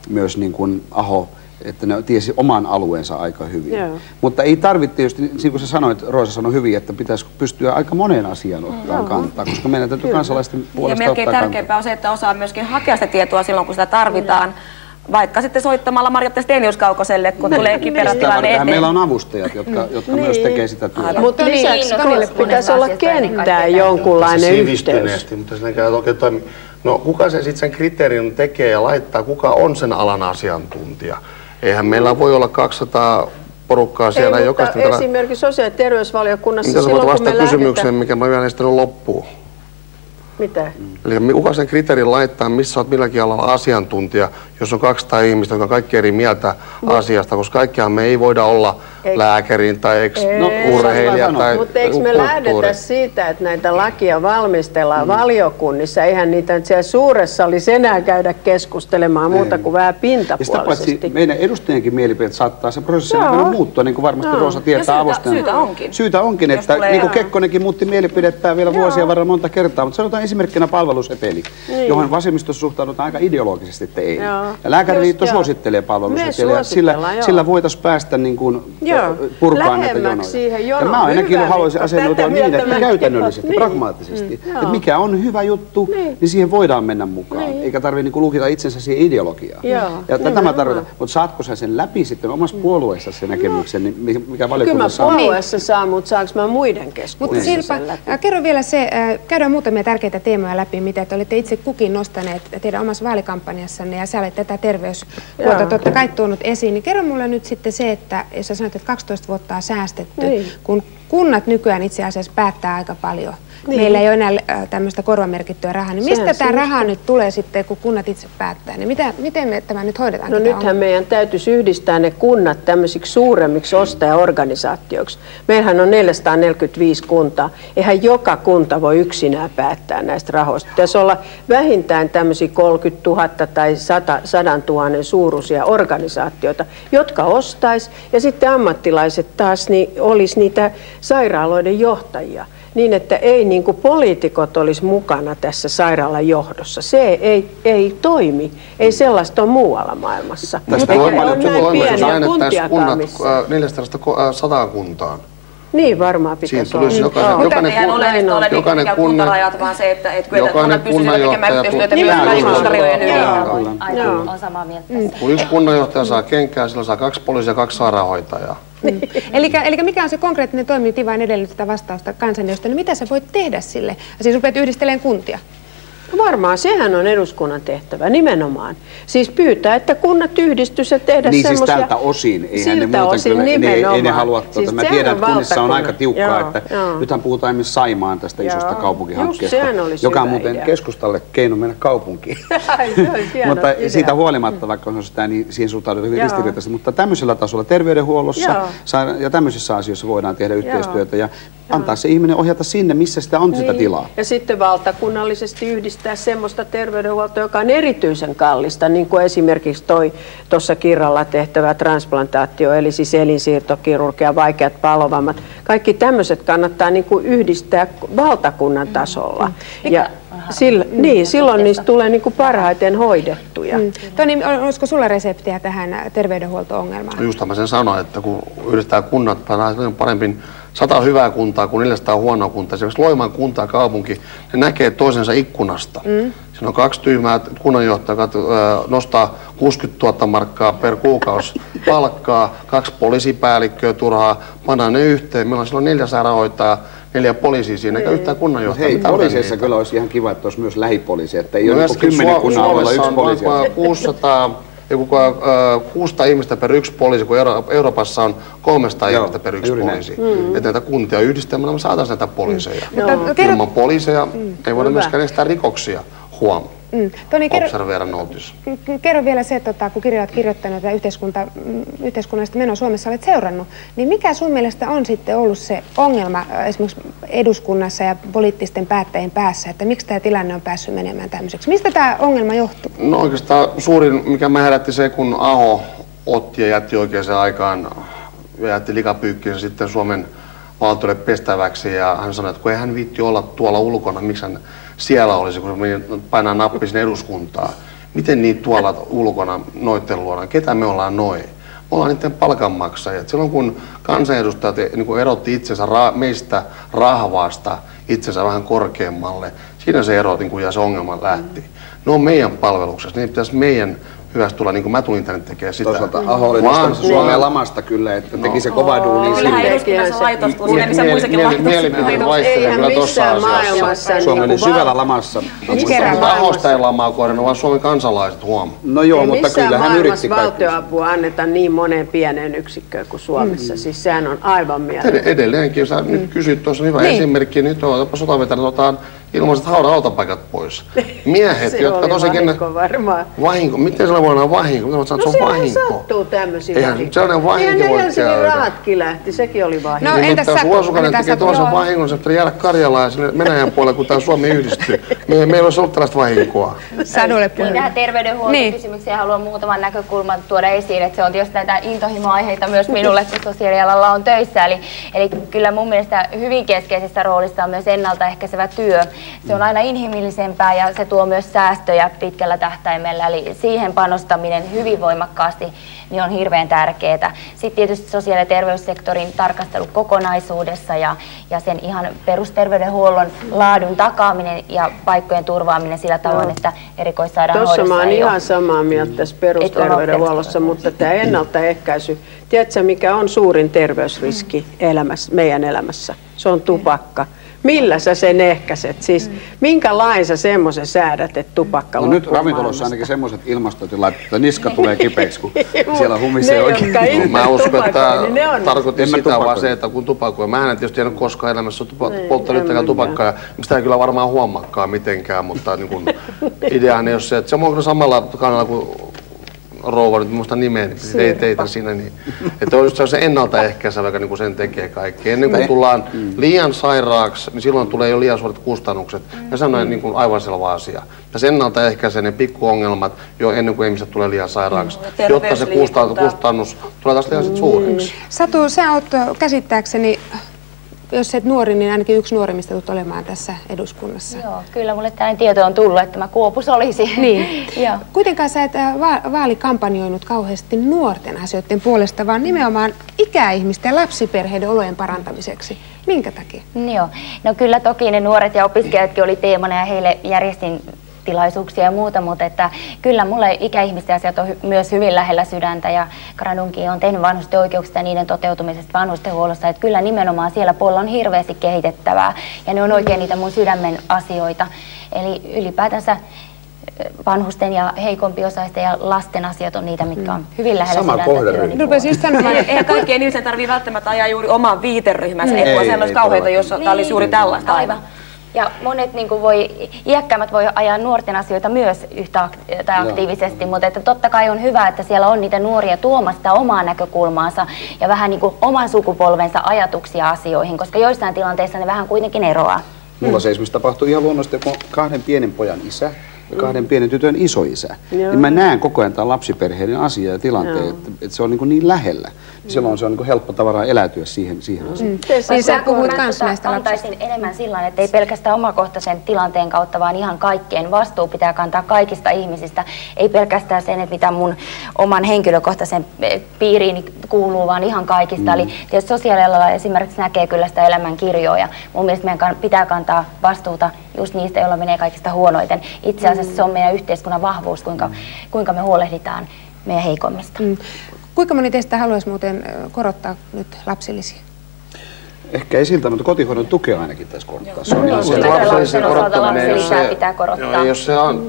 myös niin kuin Aho, että ne tiesi oman alueensa aika hyvin. Mutta ei tarvitse, just niin kuin sä sanoit, Roosa sanoi hyvin, että pitäisi pystyä aika moneen asiaan ottaa kantaa, koska meidän täytyy kansalaisten puolesta ottaa kantaa. Ja melkein tärkeämpää on se, että osaa myöskin hakea sitä tietoa silloin, kun sitä tarvitaan. Vaikka sitten soittamalla Marjatta Stenius-Kaukoselle, kun tulee kiperä tilanne eteen. Meillä on avustajat, jotka myös tekee sitä työtä. Mutta lisäksi pitäisi olla kenttään jonkunlainen yhteys. Mutta siinä oikein toimii. No kuka se sitten sen kriteerin tekee ja laittaa, kuka on sen alan asiantuntija? Eihän meillä voi olla 200 porukkaa siellä. Ei, mutta esimerkiksi sosiaali- ja terveysvaliokunnassa mitä silloin, kun me lähdetään... kysymykseen, mikä mä vielä estänyt loppuun. Mitä? Eli kuka sen kriteerin laittaa, missä olet milläkin alalla asiantuntija, jos on 200 ihmistä, jotka on kaikki eri mieltä asiasta, koska kaikkiaan me ei voida olla lääkärin tai urheilija tai mutta eikö me lähdetä siitä, että näitä lakia valmistellaan valiokunnissa? Eihän niitä nyt siellä suuressa olisi enää käydä keskustelemaan muuta kuin vähän pintapuolisesti. Ja meidän edustajienkin mielipiteet saattaa se prosessi muuttua, niin kuin varmasti Roosa tietää avustajana. Syytä onkin, että niin kuin Kekkonenkin muutti mielipidettään vielä vuosia varmaan monta kertaa, mutta sanotaan esimerkkinä palveluseteli, johon vasemmistossa suhtaudutaan aika ideologisesti, että ei. Ja Lääkäriliitto suosittelee palveluseteliä, sillä voitaisiin päästä niin kuin purkaan näitä jonoja. Ja mä ainakin haluaisin asennoitua niin, että käytännöllisesti, pragmaattisesti, että mikä on hyvä juttu, niin siihen voidaan mennä mukaan. Eikä tarvitse niin lukita itsensä siihen ideologiaan. Ja tätä mä tarvitaan. Mutta saatko sä sen läpi sitten omassa puolueessa sen näkemyksen, niin mikä valiokunnassa on? Kyllä mä puolueessa saan, mutta saanko mä muiden keskuudessa? Mutta Sirpa, kerro vielä se, käydään muutamia tärkeitä teemoja läpi, mitä te olette itse kukin nostaneet teidän omassa vaalikampanjassanne, ja sä olet tätä terveyspuolta totta kai tuonut esiin. Niin kerro mulle nyt sitten se, että jos sä sanoit, että 12 vuotta on säästetty, kun kunnat nykyään itse asiassa päättää aika paljon. Meillä ei ole enää tämmöistä korvamerkittyä rahaa. Niin mistä tämä raha nyt tulee sitten, kun kunnat itse päättää? Niin miten me tämä nyt hoidetaan? No nythän meidän täytyisi yhdistää ne kunnat tämmöisiksi suuremmiksi ostajaorganisaatioiksi. Meillähän on 445 kuntaa. Eihän joka kunta voi yksinään päättää näistä rahoista. Pitäisi olla vähintään tämmöisiä 30 000 tai 100 000 suuruisia organisaatioita, jotka ostaisi. Ja sitten ammattilaiset taas olisi niitä sairaaloiden johtajia. Niin, että ei niin kuin poliitikot olisi mukana tässä sairaalan johdossa. Se ei toimi. Ei sellaista ole muualla maailmassa. Tästä on paljon kunnat 400 kuntaan. Niin varmaan pitäisi olla. Jokainen kuntarajat, vaan se, että kunnat pystyisivät tekemään yhteistyötä myös kuntarajojen yli. On samaa mieltä. Kun yksi kunnanjohtaja saa kenkää, sillä saa 2 poliisia ja 2 sairaanhoitajaa. Eli mikä on se konkreettinen toimi, vain edellyttää vastausta kansanedustajana? Mitä sä voit tehdä sille? Siis rupeat yhdistelemään kuntia. Varmaan, sehän on eduskunnan tehtävä nimenomaan. Siis pyytää, että kunnat yhdistys ja tehdä niin semmoisia... siis tältä osin. Eihän ne siltä muuten osin kyllä, nimenomaan. ei ne halua, siis mä tiedän, että kunnissa on aika valtakunnan. tiukkaa, Joo, että joo. nythän puhutaan esimerkiksi Saimaan tästä isosta kaupunkihankkeesta, joka on muuten keskustalle keino mennä kaupunkiin. Mutta siitä huolimatta, vaikka on sitä, niin siihen suhtaudutaan hyvin ristiriitaisesti. Mutta tämmöisellä tasolla terveydenhuollossa ja tämmöisissä asioissa voidaan tehdä yhteistyötä ja antaa se ihminen ohjata sinne, missä sitä on sitä tilaa. Ja sitten valtakunnallisesti yhdistää semmoista terveydenhuoltoa, joka on erityisen kallista, niin kuin esimerkiksi tuossa Kirralla tehtävä transplantaatio, eli siis elinsiirtokirurgia, vaikeat palovammat. Kaikki tämmöiset kannattaa niin kuin yhdistää valtakunnan tasolla. Ja silloin niistä tulee niin kuin parhaiten hoidettuja. Toni, olisiko sulla reseptiä tähän terveydenhuolto-ongelmaan? Just mä sen sanoin, että kun yhdistetään kunnat, on parempi 100 hyvää kuntaa kuin 400 huonoa kuntaa. Esimerkiksi Loimaan kunta ja kaupunki, ne näkee toisensa ikkunasta. Siinä on 2 tyhmää kunnanjohtajaa, joka nostaa 60 000 markkaa per kuukausi palkkaa, 2 poliisipäällikköä turhaa, pannaan ne yhteen. Meillä on silloin 4 sairaanhoitajaa, 4 poliisia siinä, eikä yhtään kunnanjohtajaa. Hei, poliiseissa kyllä olisi ihan kiva, että olisi myös lähipoliisia, että ei ole 10 kunnan alueella 1 poliisi. 600 ihmistä per 1 poliisi, kun Euroopassa on 300 ihmistä per 1 poliisi. Että näitä kuntia yhdistämällä me saataisiin näitä poliiseja. Ilman poliiseja ei voida myöskään estää rikoksia. Toni, observeera notis. Kerro vielä se, että kun olet kirjoittanut tätä yhteiskunnallista menoa Suomessa olet seurannut, niin mikä sun mielestä on sitten ollut se ongelma esimerkiksi eduskunnassa ja poliittisten päättäjien päässä, että miksi tämä tilanne on päässyt menemään tämmöiseksi? Mistä tämä ongelma johtuu? No oikeastaan suurin, mikä mä herätti se, kun Aho otti ja jätti oikeaan aikaan ja jätti likapyykkinsä sitten Suomen valtiolle pestäväksi ja hän sanoi, että kun ei hän viitti olla tuolla ulkona, miksi hän siellä olisi, kun painaa nappi sinne eduskuntaan. Miten niitä tuolla ulkona noitten luona? Ketä me ollaan noin? Me ollaan niiden palkanmaksajat. Silloin kun kansanedustajat niin erotti itsensä meistä rahvaasta itsensä vähän korkeammalle, siinä se ero ja se ongelma lähti. Ne on meidän palveluksessa, ne pitäisi meidän hyvästi tulla, niin kuin mä tulin tänne tekemään sitä. Toisaalta Aho oli nostamassa Suomea lamasta kyllä, että teki se kova duuni. Kyllähän eduskunnassa on laitostuu siinä, missä muissakin laitostuu. Eihän missään maailmassa. Suomi oli syvällä lamassa. Ahosta ei lamaa kohdannut, vaan Suomen kansalaiset huom. No joo, mutta kyllä hän yritti kaikki. valtioapua annetaan niin moneen pieneen yksikköön kuin Suomessa. Siis sehän on aivan mielenkiintoista. Edelleenkin, sä nyt kysyt tuossa hyvä esimerkki, nyt sotaveteranit otetaan ilmaiset hautapaikat pois. Miehet, jotka tosiaan... Vahinko, miten se voidaan vahinko? No se on vahinko. Sattuu tämmöisiä vahinkoja. Sellainen vahinko voi Helsingin rahatkin lähti, sekin oli vahinko. No entäs Jos Satu? Uosukainen tekee tuollaisen vahingon, se pitää jäädä Karjalaan ja sinne Venäjän puolelle, kun tämä Suomi yhdistyy. Meillä olisi ollut tällaista vahinkoa. Sadulle Niin tähän terveydenhuoltokysymykseen haluan muutaman näkökulman tuoda esiin, että se on tietysti näitä intohimoaiheita myös minulle, kun sosiaalialalla on töissä. Eli kyllä mun mielestä hyvin keskeisessä roolissa on myös ennaltaehkäisevä työ. Se on aina inhimillisempää ja se tuo myös säästöjä pitkällä tähtäimellä, eli siihen panostaminen hyvin voimakkaasti niin on hirveän tärkeää. Sitten tietysti sosiaali- ja terveyssektorin tarkastelu kokonaisuudessa ja sen ihan perusterveydenhuollon laadun takaaminen ja paikkojen turvaaminen sillä tavoin, että erikoissairaanhoidossa tuossa mä oon ihan samaa mieltä tässä perusterveydenhuollossa, mutta tämä ennaltaehkäisy, tiedätkö mikä on suurin terveysriski meidän elämässä? Se on tupakka. Millä sä sen ehkäiset? Siis minkä lain sä semmoisen säädät, että tupakka loppuu nyt ravintolossa ainakin semmoiset ilmastotilat, että niska tulee kipeäksi, kun siellä humisee oikein. Mä uskon, että tarkoitin sitä vaan se, että kun tupakoi. Mä en tietysti en koskaan elämässä polttanut yhtäkään tupakkaa, ja sitä ei kyllä varmaan huomaakaan mitenkään, mutta niin ideahan ei ole se, että se on samalla kannalla kuin rouva, nyt muista nimeä, niin teitä siinä. Niin. Että on just se ennaltaehkäisevä, joka niin sen tekee kaikki. Ennen kuin tullaan liian sairaaksi, niin silloin tulee jo liian suuret kustannukset. Ja se on niin aivan selvä asia. Ja se ennaltaehkäisee ne pikkuongelmat jo ennen kuin ihmiset tulee liian sairaaksi, jotta se kustannus tulee taas liian suureksi. Satu, sä oot käsittääkseni, jos et nuori, niin ainakin yksi nuorimmista tulet olemaan tässä eduskunnassa. Joo, kyllä mulle tällainen tieto on tullut, että mä Kuopus olisi. Niin. Kuitenkaan sä et vaalikampanjoinut kauheasti nuorten asioiden puolesta, vaan nimenomaan ikäihmisten ja lapsiperheiden olojen parantamiseksi. Minkä takia? Joo, no kyllä toki ne nuoret ja opiskelijatkin oli teemana ja heille järjestin tilaisuuksia ja muuta, mutta että kyllä mulle ikäihmisten asiat on myös hyvin lähellä sydäntä ja Gradunkin on tehnyt vanhusten oikeuksista ja niiden toteutumisesta vanhustenhuollossa, että kyllä nimenomaan siellä puolella on hirveästi kehitettävää ja ne on oikein niitä mun sydämen asioita. Eli ylipäätänsä vanhusten ja heikompiosaisten ja lasten asiat on niitä, mitkä on hyvin lähellä Sama kohderyhmä. Eihän kaikkien ihmisen tarvitse välttämättä ajaa juuri oman viiteryhmänsä. Ei olisi kauheita, jos tämä olisi juuri tällaista. Aivan. Ja monet iäkkäämmät voi ajaa nuorten asioita myös yhtä aktiivisesti, mutta että totta kai on hyvä, että siellä on niitä nuoria tuomasta omaa näkökulmaansa ja vähän niin kuin oman sukupolvensa ajatuksia asioihin, koska joissain tilanteissa ne vähän kuitenkin eroaa. Mulla se esimerkiksi tapahtui ihan luonnollisesti, kun 2 pienen pojan isä ja 2 pienen tytön isoisä. Niin mä näen koko ajan tämän lapsiperheiden asia ja tilanteen, että se on niin lähellä. Silloin se on niin helppo tavallaan eläytyä siihen asiaan. Niin sä puhuit kans näistä lapsista. Enemmän sillä, että ei pelkästään omakohtaisen tilanteen kautta, vaan ihan kaikkien vastuu pitää kantaa kaikista ihmisistä. Ei pelkästään sen, että mitä mun oman henkilökohtaisen piiriin kuuluu, vaan ihan kaikista. Eli tietysti sosiaalialalla esimerkiksi näkee kyllä sitä elämänkirjoa ja mun mielestä meidän pitää kantaa vastuuta just niistä, joilla menee kaikista huonoiten. Itse asiassa se on meidän yhteiskunnan vahvuus, kuinka me huolehditaan meidän heikommista. Kuinka moni teistä haluaisi muuten korottaa nyt lapsilisiä? Ehkä ei siltä, mutta kotihoidon tukea ainakin taisi korottaa. Se on ihan lapsen osalta lapsilisää pitää korottaa. Jos se on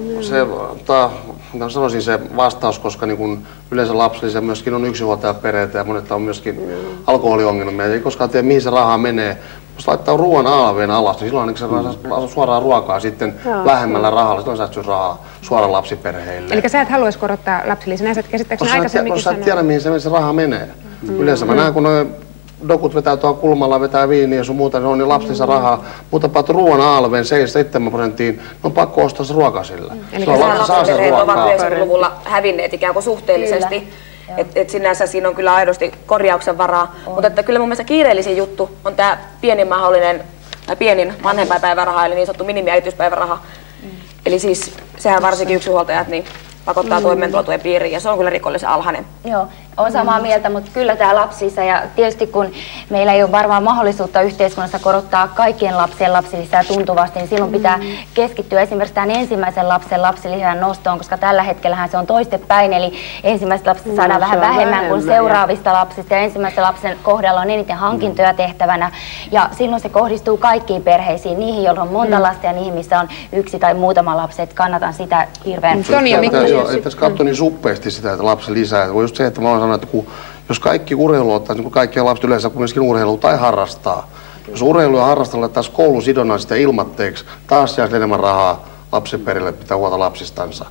se vastaus, koska niin kun yleensä lapsilisä myöskin on yksinhuoltajaperheitä ja monet on myöskin alkoholiongelmia. Ei koskaan tiedä, mihin se raha menee. Jos laittaa ruoan alveen alas, niin silloin se saa suoraan ruokaa sitten vähemmällä rahalla. Silloin säästyy rahaa suoraan lapsiperheille. Eli sä et haluaisi korottaa lapsilisää, sä et käsittääkseni aikaisemminkin sanoa. Koska sä et tiedä, mihin se raha menee. Yleensä mä näen, kun dokut vetää tuolla kulmalla, vetää viiniä ja sun muuta, ne on niin lapsilisä rahaa. Mutta paat ruoan alveen 7%, on pakko ostaa se ruoka sillä. Eli lapsiperheet ovat 90-luvulla hävinneet ikään kuin suhteellisesti. Että sinänsä siinä on kyllä aidosti korjauksen varaa. Mutta että kyllä mun mielestä kiireellisin juttu on tämä pienin vanhempainpäiväraha, eli niin sanottu minimiäitiyspäiväraha. Eli siis sehän varsinkin yksinhuoltajat niin pakottaa toimeentulotuen piiriin ja se on kyllä rikollisen alhainen. Joo, olen samaa mieltä, mutta kyllä tämä lapsilisä ja tietysti kun meillä ei ole varmaan mahdollisuutta yhteiskunnassa korottaa kaikkien lapsien lapsilisää tuntuvasti, niin silloin pitää keskittyä esimerkiksi tämän ensimmäisen lapsen lapsilisän nostoon, koska tällä hetkellähän se on toistepäin, eli ensimmäiset lapset saadaan vähän vähemmän kuin seuraavista lapsista ja ensimmäisen lapsen kohdalla on eniten hankintoja tehtävänä ja silloin se kohdistuu kaikkiin perheisiin, niihin, joilla on monta lasta ja niihin, missä on yksi tai muutama lapsi, että kannatan sitä hirveän. Ei tässä katso niin suppeasti sitä, että lapsi lisää. Just se, että mä olen sanonut, että jos kaikki urheilu ottaa, niin kuin kaikki lapset yleensä kuitenkin urheilu tai harrastaa. Jos urheilu ja harrastaa taas koulusidonnaista ilmatteeksi, taas jäisi enemmän rahaa lapsiperille pitää huolta lapsistansa.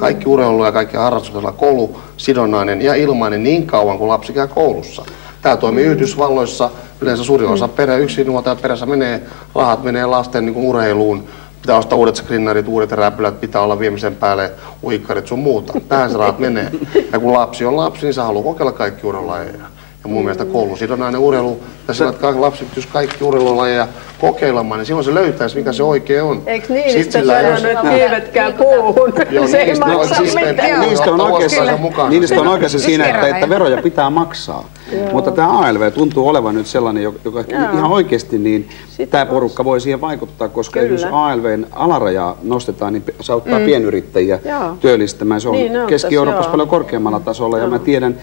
Kaikki urheilu ja kaikki harrastukset on koulusidonnainen ja ilmainen niin kauan kuin lapsi käy koulussa. Tämä toimii Yhdysvalloissa. Yleensä suurin osa yksinhuoltajaperheessä menee, rahat menee lasten niin kuin urheiluun. Pitää ostaa uudet skrinnarit, uudet räpylät, pitää olla viimeisen päälle uikkarit sun muuta. Tähän se rahat menee. Ja kun lapsi on lapsi, niin se haluaa kokeilla kaikki urheilulajeja. Ja mun mielestä koulusidonnainen urheilu, ja sillä, että lapsi pitäisi kaikki urheilulajeja kokeilemaan, niin silloin se löytäisi, mikä se oikein on. Eikö Niinistö sanonut, että kiivetkää puuhun? Se ei maksa mitään. Niinistö on oikeassa siinä, että veroja pitää maksaa. Mutta tämä ALV tuntuu olevan nyt sellainen, joka ihan oikeasti niin tämä porukka voi siihen vaikuttaa, koska jos ALVn alarajaa nostetaan, niin se auttaa pienyrittäjiä työllistämään. Se on Keski-Euroopassa paljon korkeammalla tasolla ja mä tiedän,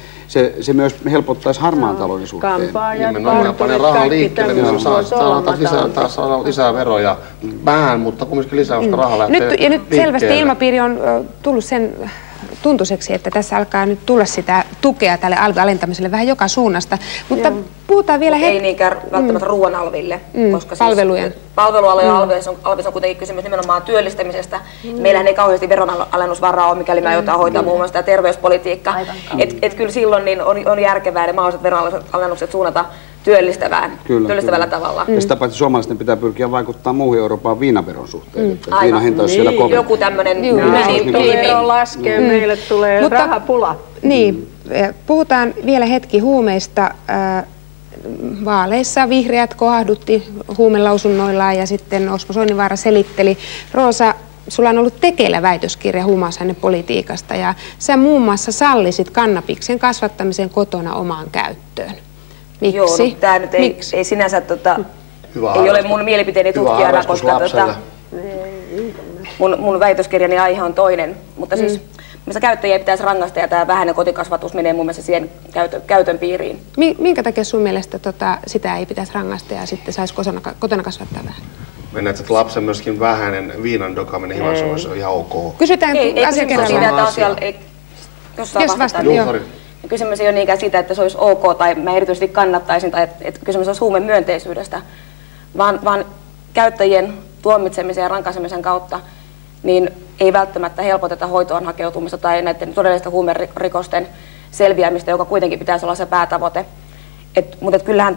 se myös helpottaisi harmaan talouden suhteen. Nimenomaan panee rahaa liikkeelle, niin saadaan lisää veroja. Vähän, mutta kumminkin lisää, koska raha lähtee liikkeelle. Ja nyt selvästi ilmapiiri on tullut sen tuntuiseksi, että tässä alkaa nyt tulla sitä tukea tälle alvin-alentamiselle vähän joka suunnasta. Mutta puhutaan vielä ei niinkään välttämättä ruoan alville, koska palvelujen. Siis palvelualojen alvissa on kuitenkin kysymys nimenomaan työllistämisestä. Meillähän ei kauheasti veronalennusvaraa ole, mikäli me aiotaan hoitaa muun muassa terveyspolitiikkaa. Et kyllä silloin niin on järkevää ne mahdolliset veronalennukset suunnata työllistävällä tavalla. Ja sitä paitsi suomalaisten pitää pyrkiä vaikuttaa muuhun Euroopan viinaveron suhteen. Viinan hinta olisi siellä kovempi. Joku tämmöinen vero laskee, meille tulee rahapula. Niin, puhutaan vielä hetki huumeista. Vaaleissa vihreät kohahdutti huumelausunnoillaan ja sitten Osmo Soininvaara selitteli. Roosa, sulla on ollut tekeillä väitöskirja huumausainepolitiikasta ja sä muun muassa sallisit kannabiksen kasvattamisen kotona omaan käyttöön. Miksi? Joo, no, tämä nyt ei sinänsä ei ole mun mielipiteeni tutkijana, koska mun väitöskirjani aihe on toinen, mutta siis missä käyttäjiä pitäisi rangaista ja tämä vähäinen kotikasvatus menee mun mielestä siihen käytön piiriin. Minkä takia sun mielestä sitä ei pitäisi rangaista ja sitten saisi kotona kasvattaa vähän? Mennään, että lapsen myöskin vähäinen viinan dokaaminen himassa olisi ihan ok. Kysytään Ei asia kerrallaan. Jos vastaan, joo. Kysymys ei ole niinkään siitä, että se olisi ok tai mä erityisesti kannattaisin tai että kysymys olisi huumemyönteisyydestä, vaan käyttäjien tuomitsemisen ja rankaisemisen kautta niin ei välttämättä helpoteta hoitoon hakeutumista tai näiden todellisten huumerikosten selviämistä, joka kuitenkin pitäisi olla se päätavoite. Mutta kyllähän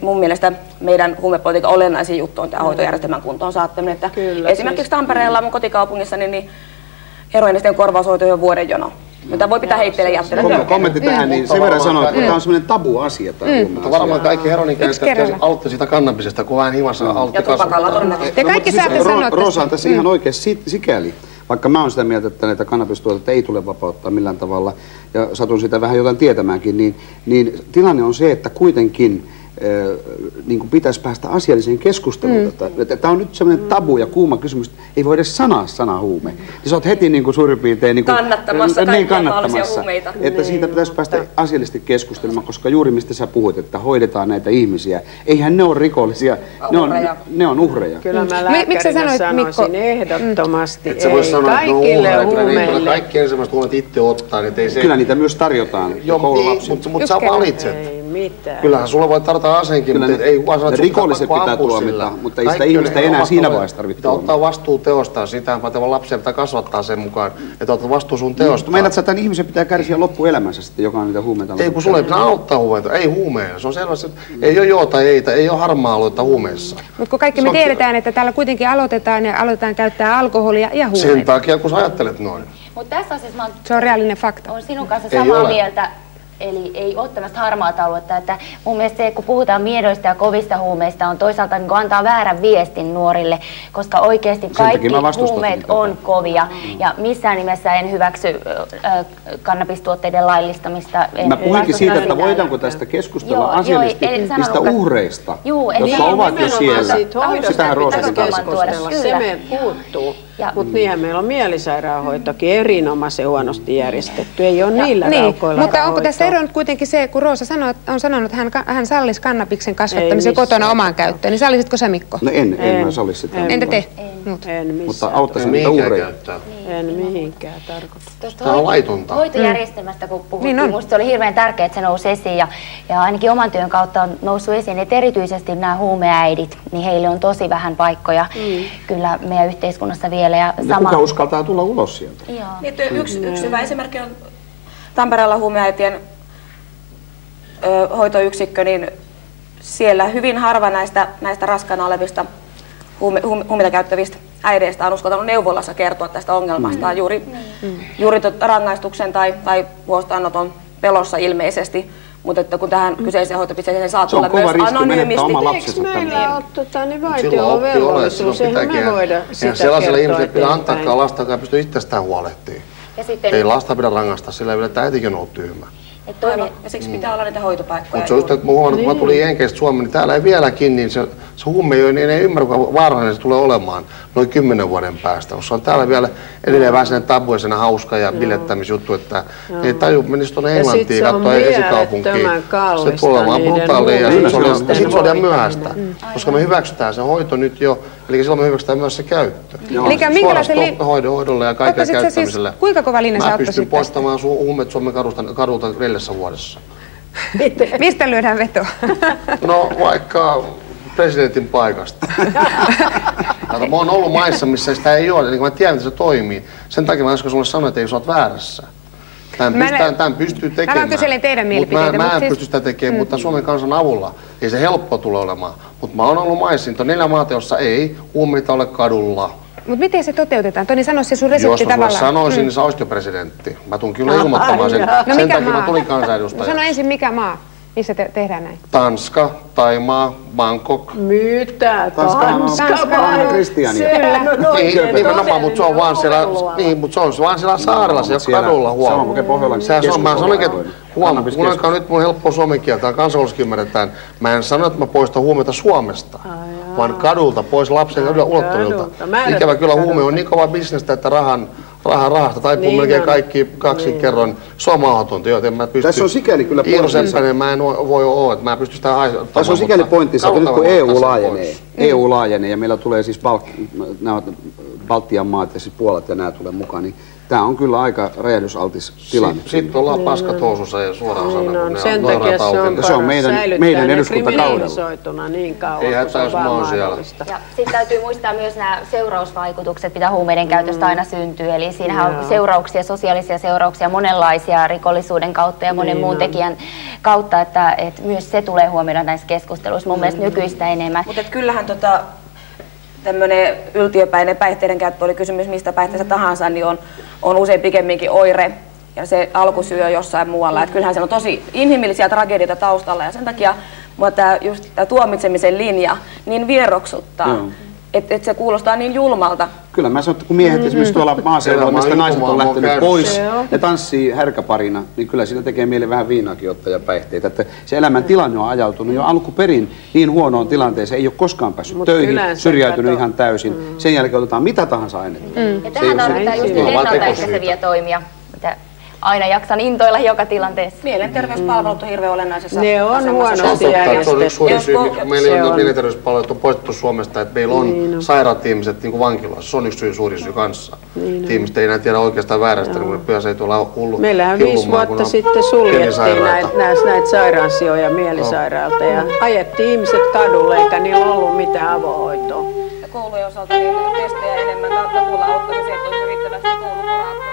mun mielestä meidän huumepolitiikan olennaisin juttu on tämä hoitojärjestelmän kuntoon saattaminen. Että esimerkiksi Tampereella, mun kotikaupungissani, niin heroinisten korvaushoito on vuoden jono. Mutta voi pitää heitteille jättää. Kommentti tähän, niin sen verran sanoa, että tämä on semmoinen tabu-asia. Mutta varmaan kaikki heroinikäyttäjät aloitti sitä kannabisesta, kun vähän himassa aloitti kasvaa. Te kaikki saatte sanoa Roosa on tässä ihan oikein sikäli. Vaikka mä oon sitä mieltä, että näitä kannabistuotteita ei tule vapauttaa millään tavalla, ja satun sitä vähän jotain tietämäänkin, niin tilanne on se, että kuitenkin niin kuin pitäisi päästä asialliseen keskusteluun. Tämä on nyt sellainen tabu ja kuuma kysymys, ei voi edes sanaa huume. Niin sä oot heti niin kuin suurin piirtein niin kuin, kannattamassa kaikkia mahdollisia huumeita. Että siitä pitäisi päästä asiallisesti keskustelemaan, koska juuri mistä sä puhut, että hoidetaan näitä ihmisiä. Eihän ne ole rikollisia, ne on uhreja. Kyllä mä lääkärinä sanoisin ehdottomasti, ei kaikille huumeille. Kaikki ensimmäiset huumeet itse ottaa, niin ei se... Kyllä niitä myös tarjotaan koululapsille. Mutta sä valitset. Ei mitään. Kyllähän sulla voi tarjota aseenkin, mutta ei kukaan sano, että rikolliset pitää tuomita, mutta ei sitä ihmistä enää siinä vaiheessa tarvitse tuomita. Pitää ottaa vastuu teostaan, sitähän vaan lapsia pitää kasvattaa sen mukaan, että ottaa vastuu sun teostaan. Meinaat sä, että tämän ihmisen pitää kärsiä loppuelämänsä sitten, joka on niitä huumeita? Ei, kun sulle pitää auttaa huumeita, ei huumeilla. Se on selvästi, että ei ole joo tai ei ole harmaa aluetta huumeissa. Mutta kun kaikki me tiedetään, että täällä kuitenkin aloitetaan käyttää alkoholia ja huumeita. Sen takia, kun sä ajattelet noin. Mutta tässä asiassa se on reaalinen fakta. Olen sinun kanssa samaa mieltä. Eli ei ole tämmöistä harmaata aluetta, että mun mielestä se, kun puhutaan miedoista ja kovista huumeista, on toisaalta niin antaa väärän viestin nuorille, koska oikeasti kaikki huumeet on kovia ja missään nimessä en hyväksy kannabistuotteiden laillistamista. Mä puhuinkin siitä, että voidaanko tästä keskustella asiallisesti niistä uhreista, jotka ovat jo siellä. Sitähän Roosakin keskustella, se meiltä puuttuu. Mutta niinhän meillä on mielisairaanhoitokin erinomaisen huonosti järjestetty, ei ole niillä raukoilla. Mutta onko tässä ero nyt kuitenkin se, kun Roosa on sanonut, että hän sallisi kannabiksen kasvattamisen kotona omaan käyttöön, niin sallisitko sä, Mikko? No en mä sallisi sitä. Entä te? Mutta auttaisi niitä uhreja. En mihinkään tarkoita. Tämä on laitonta. Hoitojärjestelmästä kun puhuttiin, minusta oli hirveän tärkeää, että se nousi esiin ja ainakin oman työn kautta on noussut esiin, että erityisesti nämä huumeäidit, niin heille on tosi vähän paikkoja kyllä meidän yhteiskunnassa vielä. Ja kuka uskaltaa tulla ulos sieltä? Yksi hyvä esimerkki on Tampereella huumeäitien hoitoyksikkö, niin siellä hyvin harva näistä raskaana olevista huumeita käyttävistä äideistä on uskaltanut neuvolassa kertoa tästä ongelmasta juuri rangaistuksen tai huostaanoton pelossa ilmeisesti. Mutta että kun tähän kyseiseen hoitopisteeseen saa tulla myös anonyymisti. Eikö meillä ole vaitiovelvollisuus? Eihän me voida sitä kertoa. Sellaiselle ihmiselle pitää antaakaan lasta, joka pystyy itsestään huolehtimaan. Ei lasta pidä rangaista, sillä ei että äitikin on ollut tyhmä. Ja siksi pitää olla niitä hoitopaikkoja. Mutta se on just, että mä huomannut, kun mä tulin Jenkeistä Suomeen, niin täällä ei vieläkin, niin se huume ei ole, ymmärrä, kuinka vaarallinen se tulee olemaan noin 10 vuoden päästä. Koska on täällä vielä edelleen vähän sellainen tabu ja sellainen hauska ja bilettämisjuttu, että ei taju, menisi tuonne Englantiin katsoa esikaupunkiin. Se tulee olemaan brutaalia ja sitten se on ihan myöhäistä. Koska me hyväksytään se hoito nyt jo, eli silloin me hyväksytään myös se käyttö. Suora stoppi hoidolle ja kaikille käyttämiselle. Kuinka kova linja sä ottaisit? Mä pystyn poistamaan huumeet Suomen kadulta 4 vuodessa. Mistä lyödään vetoa? No vaikka presidentin paikasta. Mä oon ollut maissa, missä sitä ei ole, eli mä tiedän, että se toimii. Sen takia mä äsken sulle sanoin, että ei sä oot väärässä. Tämän pystyy tekemään. Mä kyselen teidän mielipiteitä. Mä en pysty sitä tekemään, mutta Suomen kansan avulla ei se helppo tule olemaan. Mutta mä oon ollut maissa, niin 4 maata, jossa ei huumeita ole kadulla. Mutta miten se toteutetaan? Toni, sano se sun resepti tavallaan. Jos mä sanoisin, niin sä olisit jo presidentti. Mä tuun kyllä ilmoittamaan sen. Sen takia mä tulin kansanedustajaksi. Sano ensin, mikä maa, missä tehdään näin? Tanska, Taimaa, Bangkok. Mitä? Tanska vai? Kristiania. Niin, nimenomaan, mutta se on vaan siellä, mutta se on vaan siellä saarella, siellä kadulla huomioon. Mä sanoinkin, että kuunnelkaa nyt mun helppoa suomen kieltä, kansainvälisesti ymmärretään. Mä en sano, että mä poistan huumeita Suomesta. vaan kadulta pois lapsen ulottuvilta. Ikävä kyllä huume on niin kova bisnestä, että rahasta taipuu melkein kaikki kerron. Se on mahdotonta, joten mä pystyn... Tässä on sikäli kyllä pointti. Mä en voi olla, että mä pystyn sitä haistamaan. Tässä on sikäli pointti, että nyt kun EU laajenee ja meillä tulee siis Baltian maat ja siis Puolat ja nämä tulee mukaan, niin tämä on kyllä aika räjähdysaltis tilanne. Sitten ollaan paskat housussa ja suoraan sanoen. Sen takia se on meidän eduskuntakaudella. Niin kauan, ei hätää, jos mä oon siellä. Ja sitten täytyy muistaa myös nämä seurausvaikutukset, mitä huumeiden käytöstä aina syntyy. Eli siinähän on seurauksia, sosiaalisia seurauksia monenlaisia rikollisuuden kautta ja monen muun tekijän kautta, että myös se tulee huomioida näissä keskusteluissa mun mielestä nykyistä enemmän. Mutta kyllähän tämmöinen yltiöpäinen päihteiden käyttö, oli kysymys mistä päihteestä tahansa, niin on usein pikemminkin oire ja se alkusyy on jossain muualla. Että kyllähän siellä on tosi inhimillisiä tragedioita taustalla ja sen takia mua tämä tuomitsemisen linja niin vieroksuttaa, että se kuulostaa niin julmalta. Kyllä mä sanon, että kun miehet esimerkiksi tuolla maaseudulla, mistä naiset on lähtenyt pois, ne tanssii härkäparina, niin kyllä siitä tekee mieli vähän viinaakin ottaa ja päihteitä. Että se elämän tilanne on ajautunut jo alkuperin niin huonoon tilanteeseen, ei ole koskaan päässyt töihin, syrjäytynyt ihan täysin. Sen jälkeen otetaan mitä tahansa ainetta. Ja tähän tarvitaan just ennaltaehkäiseviä toimia. Aina jaksan intoilla joka tilanteessa. Mielenterveyspalvelut on hirveän olennaisessa. Ne on huonosti järjestetty. Meillä on mielenterveyspalvelut poistettu Suomesta, että meillä on sairaat ihmiset niin kuin vankiloissa. Se on yksi suuri syy kanssa. Ihmiset ei enää tiedä oikeastaan väärästä, kun ne pyösee tuolla hullu. Meillähän 5 vuotta sitten suljettiin näitä sairaansijoja mielisairaalta ja ajettiin ihmiset kadulle, eikä niillä ollut mitään avohoitoa. Ja koulujen osalta niin testejä enemmän takuulla auttaisi, että olisi riittävästi koulukuraattoreita.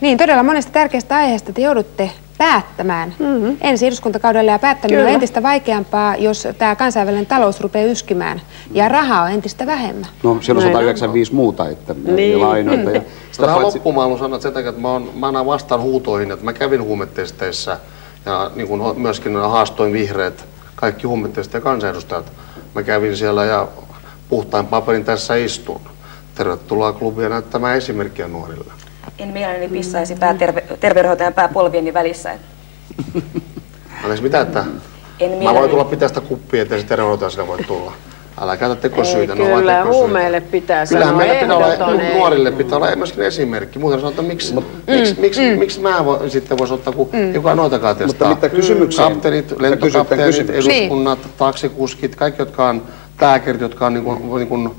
Niin, todella monesta tärkeästä aiheesta te joudutte päättämään ensi eduskuntakaudella ja päättäminen on entistä vaikeampaa, jos tämä kansainvälinen talous rupeaa yskimään ja rahaa on entistä vähemmän. No, siellä on 195 muuta, että lainoita. Ja tähän loppuun mä haluan sanoa sen takia, että mä annan vastaan huutoihin, että mä kävin huumetesteissä ja niin kuin myöskin haastoin vihreät, kaikki huumetestejä kansanedustajat. Mä kävin siellä ja puhtain paperin tässä istun. Tervetuloa klubia näyttämään esimerkkiä nuorille. En mielelläni pissaisi terveydenhoitajan pääpolvieni välissä. Anteeksi, mitä, että mä voin tulla pitää sitä kuppia, ettei se terveydenhoitaja sinne voi tulla. Älä käytä tekosyitä, ne ovat tekosyitä. Kyllä, huumeille pitää sanoa ehdoton ei. Nuorille pitää olla myöskin esimerkki. Muuten sanotaan, miksi mä sitten voisi ottaa, kun kukaan noitakaan testaa. Mutta mitä kysymykseen? Kapteenit, lentokapteenit, eduskunnat, taksikuskit, kaikki, jotka on lääkärit, jotka on niin kuin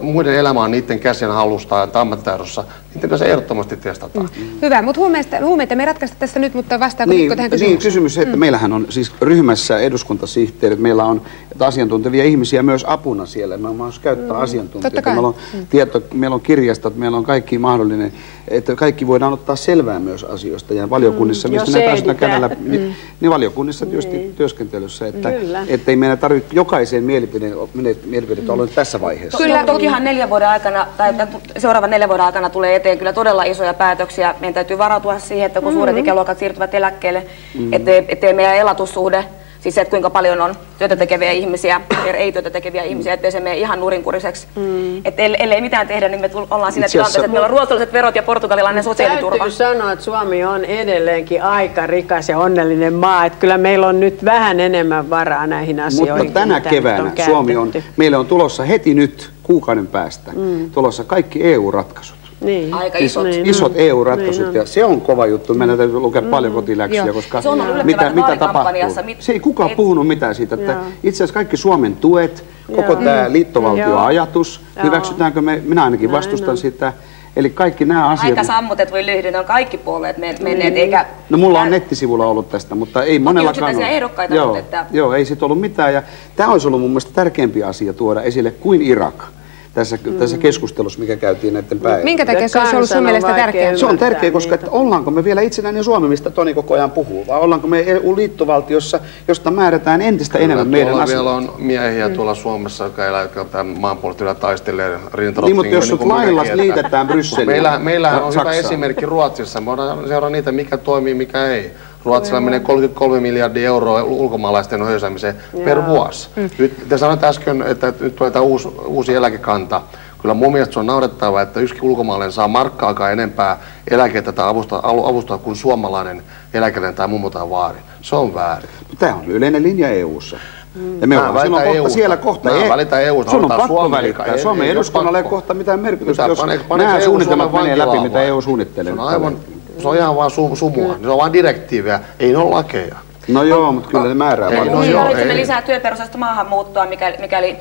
muiden elämä on niiden käsien halusta ja ammattitaidossa, niiden kanssa ehdottomasti testataan. Hyvä, mutta huumeita me ei ratkaista tässä nyt, mutta vastaako Mikko tähän kysymykseen? Niin, kysymys se, että meillähän on siis ryhmässä eduskuntasihteerit, meillä on asiantuntevia ihmisiä myös apuna siellä, me on mahdollisuus käyttää asiantuntijoita, meillä on kirjastot, meillä on kaikki mahdollinen, että kaikki voidaan ottaa selvää myös asioita ja valiokunnissa, mistä ne päästään kädellä, niin valiokunnissa tietysti työskentelyssä, että ei meidän tarvitse jokaiseen mielipiteet olla tässä vaiheessa. Kyllä, tokihan 4 vuoden aikana, tai seuraavan 4 vuoden aikana tulee eteen kyllä todella isoja päätöksiä. Meidän täytyy varautua siihen, että kun suuret ikäluokat siirtyvät eläkkeelle, ettei meidän elatussuhde, siis se, että kuinka paljon on työtä tekeviä ihmisiä ja ei työtä tekeviä ihmisiä, ettei se mene ihan nurinkuriseksi. Että ellei mitään tehdä, niin me ollaan siinä tilanteessa, että meillä on ruotsalaiset verot ja portugalilainen sosiaaliturva. Täytyy sanoa, että Suomi on edelleenkin aika rikas ja onnellinen maa. Että kyllä meillä on nyt vähän enemmän varaa näihin asioihin. Mutta tänä keväänä meillä on tulossa heti nyt kuukauden päästä tulossa kaikki EU-ratkaisut. Niin. Aika isot EU-ratkaisut ja se on kova juttu. Meidän täytyy lukea paljon kotiläksyjä, koska se on mitä tapahtuu. Se ei kukaan puhunut mitään siitä, että itse asiassa kaikki Suomen tuet, koko tämä liittovaltioajatus, hyväksytäänkö me, minä ainakin vastustan sitä. Eli kaikki nämä asiat... Aika sammutettuja lyhdyn on kaikki puolueet menneet, eikä... No mulla on nettisivulla ollut tästä, mutta ei monellakaan ole. Ehdokkaita, Joo, ei sit ollut mitään. Ja tämä olisi ollut mun mielestä tärkeämpi asia tuoda esille kuin Irak. tässä keskustelussa, mikä käytiin näiden päivän. Minkä takia se olisi ollut sun mielestä tärkeää? Se on tärkeää, koska ollaanko me vielä itsenäinen Suomi, mistä Toni koko ajan puhuu, vai ollaanko me EU-liittovaltiossa, josta määrätään entistä enemmän meidän asioita? Vielä on miehiä tuolla Suomessa, jotka elää tämän maanpuolustusilla taistelee rintarottingilla. Niin, mutta jos sut lailla liitetään Brysseliin. Meillä on hyvä esimerkki Ruotsissa. Me voidaan seuraa niitä, mikä toimii, mikä ei. Ruotsilla menee 33 miljardia euroa ulkomaalaisten höysäämiseen per vuosi. Nyt te sanoitte äsken, että nyt tulee tämä uusi eläkekanta. Kyllä mun mielestä se on naurettavaa, että yksi ulkomaalainen saa markkaakaan enempää eläkettä tai avustaa kuin suomalainen eläkeläinen tai mummo tai vaari. Se on väärin. Tämä on yleinen linja EU:ssa. Ja me ollaan silloin kohta siellä kohta. Sun on pakko välittää. Suomen eduskunnalle ei kohta mitään merkitystä, jos nämä suunnitelmat menee läpi, mitä EU suunnittelee. Se on ihan vaan sumua. Se on vaan direktiivejä, ei ne ole lakeja. No joo, mutta kyllä ne määrää paljon. Tarvitsemme lisää työperustaista maahanmuuttoa, mikäli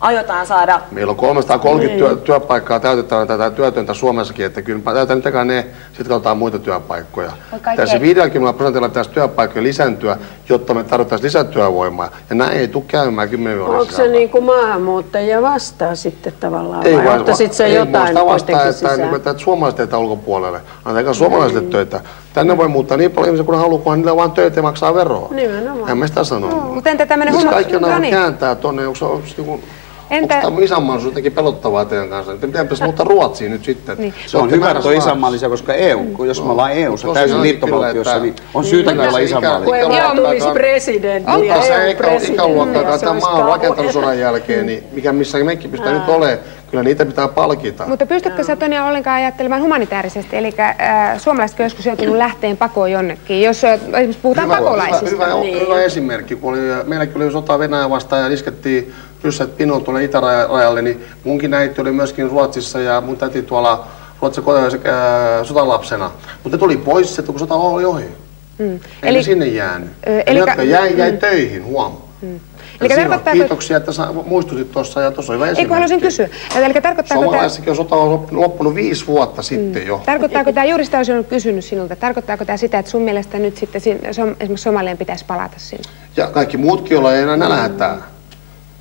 aiotaan saada. Meillä on 330 työpaikkaa täytettävänä tätä työtöntä Suomessakin, että kyllä täytetään niitäkään ne, sitten katsotaan muita työpaikkoja. Tässä 50% pitäisi työpaikkoja lisääntyä, jotta me tarvittaisiin lisätyövoimaa. Ja näin ei tule käymään 10 vuoden Onko se niin kuin maahanmuuttajia vastaa sitten tavallaan? Ei vai ottaisit se jotain kuitenkin sisään? Että suomalaiset teitä ulkopuolelle. Antakaa suomalaisille töitä. Tänne voi muuttaa niin paljon ihmisiä, kun haluaa, kunhan niillä vaan töitä ja maksaa veroa. Nimenomaan. En mä sitä sanonut. Mutta entä tämmöinen kaikki on kääntää tuonne, onko tämä isänmaallisuus jotenkin pelottavaa teidän kanssa? Miten pitäisi muuttaa Ruotsiin nyt sitten? Niin. Se on hyvä, että on isänmaallisia, koska EU, jos me ollaan EU:ssa täysin liittovaltiossa, niin on syytäkin olla isänmaallisia. Kun EU tulisi presidentti. Mutta se ikäluokka, joka tämä maa on rakentanut sodan jälkeen, niin missä mekin pitää nyt olemaan, kyllä niitä pitää palkita. Mutta pystytkö sä Tonia ollenkaan ajattelemaan humanitaarisesti? Eli suomalaiset on joskus joutunut lähteen pakoon jonnekin, jos esimerkiksi puhutaan pakolaisista. Hyvä esimerkki, kun meilläkin oli sota Venäjä vastaan ja iskettiin ryssät pinoon tuonne itärajalle, niin munkin äiti oli myöskin Ruotsissa ja mun täti tuolla Ruotsin sotalapsena. Mutta ne tuli pois, että kun sota oli ohi. Ei ne sinne jäänyt. Ne, jotka jäi töihin, kiitoksia, että muistutit tuossa ja tuossa on hyvä esimerkki. Eikö haluaisin kysyä? Suomalaisessakin on sota loppunut 5 vuotta sitten jo. Tarkoittaako tämä, juuri sitä olisin kysynyt sinulta, tarkoittaako tämä sitä, että sun mielestä nyt sitten esimerkiksi Somalian pitäisi palata sinne? Ja kaikki muutkin, joilla ei enää nälähätää.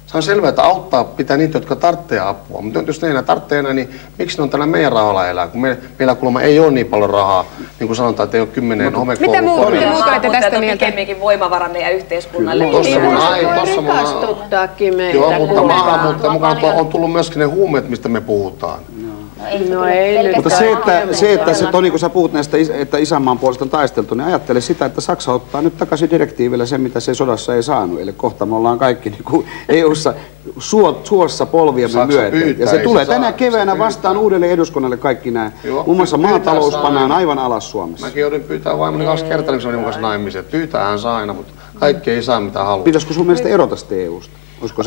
Se on selvää, että auttaa pitää niitä, jotka tarvitsee apua. Mutta jos ne ei enää tarvitse enää, niin miksi ne on tällä meidän rahalla elää? Kun meillä kuulemma ei ole niin paljon rahaa, niin kuin sanotaan, että ei ole 10 homekoulua. Mitä muuta olette tästä mieltä? Pikemminkin voimavara meidän yhteiskunnalle. Rikastuttaakin meitä. Joo, mutta maahanmuuttajan mukaan on tullut myöskin ne huumeet, mistä me puhutaan. No ei nyt. Mutta se, että Toni, kun sä puhut näistä, että isänmaan puolesta on taisteltu, niin ajattele sitä, että Saksa ottaa nyt takaisin direktiivillä sen, mitä se sodassa ei saanut. Eli kohta me ollaan kaikki niin kuin EU:ssa suossa polviamme myöten. Ja se tulee tänä keväänä vastaan uudelle eduskunnalle kaikki nämä. Muun muassa maatalous pannaan aivan alas Suomessa. Mäkin joudun pyytää vaimoni 2 kertaa, niin se meni mukaan naimisiin. Pyytäähän saa aina, mutta kaikki ei saa mitä haluaa. Pitäisikö sun mielestä erota sitten EU:sta?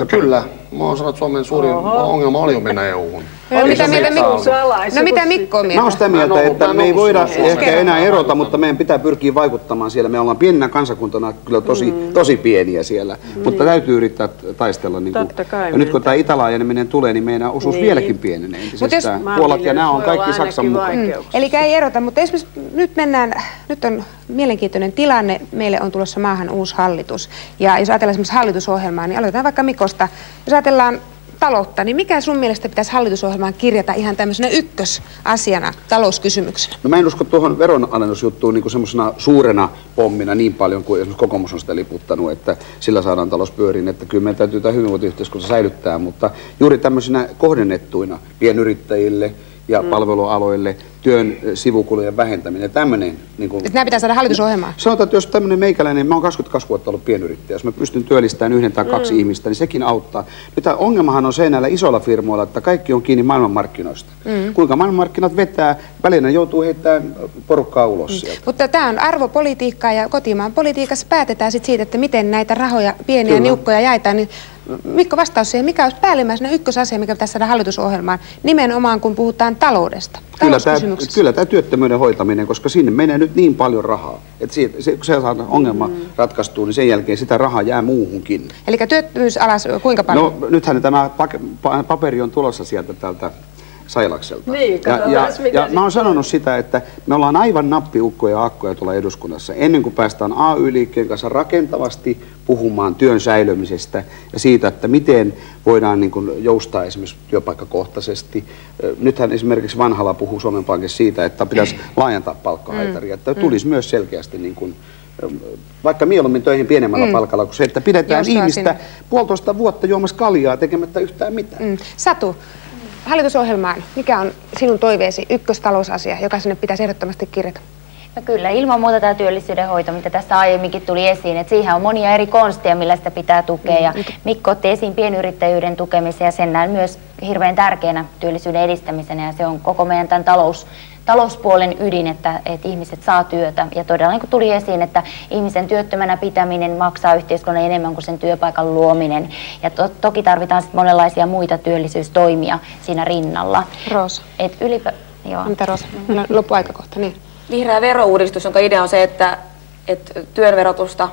Kyllä. Mä oon sanonut, että Suomen suurin ongelma oli jo mennä EU:hun. No mitä Mikko on mieltä? Mä oon sitä mieltä, että me ei voida ehkä enää erota, mutta meidän pitää pyrkiä vaikuttamaan siellä. Me ollaan pienenä kansakuntana kyllä tosi pieniä siellä, mutta täytyy yrittää taistella. Niin kuin. Ja nyt kun tämä itälaajeneminen tulee, niin meidän osuus vieläkin pienenee entisestään. Puolat ja nämä on kaikki Saksan mukaan. Eli ei erota, mutta esimerkiksi nyt on mielenkiintoinen tilanne. Meille on tulossa maahan uusi hallitus. Ja jos ajatellaan esimerkiksi hallitusohjelmaa, niin aloitetaan vaikka Mikosta. Jos ajatellaan taloutta, niin mikä sun mielestä pitäisi hallitusohjelmaan kirjata ihan tämmöisenä ykkösasiana talouskysymyksenä? No mä en usko tuohon veronalennusjuttuun niin kuin semmoisena suurena pommina niin paljon kuin esimerkiksi kokoomus on sitä liputtanut, että sillä saadaan talous pyöriin, että kyllä meidän täytyy tämä hyvinvointiyhteiskunta säilyttää, mutta juuri tämmöisenä kohdennettuina pienyrittäjille ja palvelualoille, työn sivukulujen vähentäminen, tämmöinen. Niin kuin, nämä pitää saada hallitusohjelmaan? Sanotaan, että jos tämmöinen meikäläinen, mä oon 22 vuotta ollut pienyrittäjä, jos mä pystyn työllistämään 1 tai 2 ihmistä, niin sekin auttaa. Nyt tämä ongelmahan on se näillä isoilla firmoilla, että kaikki on kiinni maailmanmarkkinoista. Kuinka maailmanmarkkinat vetää, välillä joutuu heittämään porukkaa ulos sieltä. Mutta tämä on arvopolitiikkaa ja kotimaan politiikassa päätetään sit siitä, että miten näitä rahoja, pieniä niukkoja jaetaan. Niin Mikko, vastaus siihen, mikä olisi päällimmäisenä ykkösasia, mikä pitäisi saada hallitusohjelmaan, nimenomaan kun puhutaan taloudesta, talouskysymyksistä? Kyllä tämä työttömyyden hoitaminen, koska sinne menee nyt niin paljon rahaa, että kun se saadaan ongelma ratkaistuu, niin sen jälkeen sitä rahaa jää muuhunkin. Eli työttömyys alas kuinka paljon? No nythän tämä paperi on tulossa sieltä tältä Sailakselta. Niin, ja mä oon sanonut sitä, että me ollaan aivan nappiukkoja ja akkoja tuolla eduskunnassa ennen kuin päästään AY-liikkeen kanssa rakentavasti puhumaan työn säilymisestä ja siitä, että miten voidaan niin kuin joustaa esimerkiksi työpaikkakohtaisesti. Nythän esimerkiksi Vanhala puhuu Suomen Pankissa siitä, että pitäisi laajentaa palkkahaitaria, että tulisi myös selkeästi niin kuin vaikka mieluummin töihin pienemmällä palkalla kuin se, että pidetään ihmistä 1,5 vuotta juomassa kaljaa tekemättä yhtään mitään. Satu, hallitusohjelmaan, mikä on sinun toiveesi ykköstalousasia, joka sinne pitäisi ehdottomasti kirjata? No kyllä, ilman muuta tämä työllisyyden hoito, mitä tässä aiemminkin tuli esiin, että siihen on monia eri konsteja, millä sitä pitää tukea. Ja Mikko otti esiin pienyrittäjyyden tukemisen ja sen näen myös hirveän tärkeänä työllisyyden edistämisenä. Ja se on koko meidän tämän talouspuolen ydin, että ihmiset saa työtä. Ja todella niin kuin tuli esiin, että ihmisen työttömänä pitäminen maksaa yhteiskunnalle enemmän kuin sen työpaikan luominen. Ja toki tarvitaan sitten monenlaisia muita työllisyystoimia siinä rinnalla. Roosa. Joo. Mitä Roosa? Meillä on loppuaikakohta, niin. Vihreä verouudistus, jonka idea on se, että työn verotusta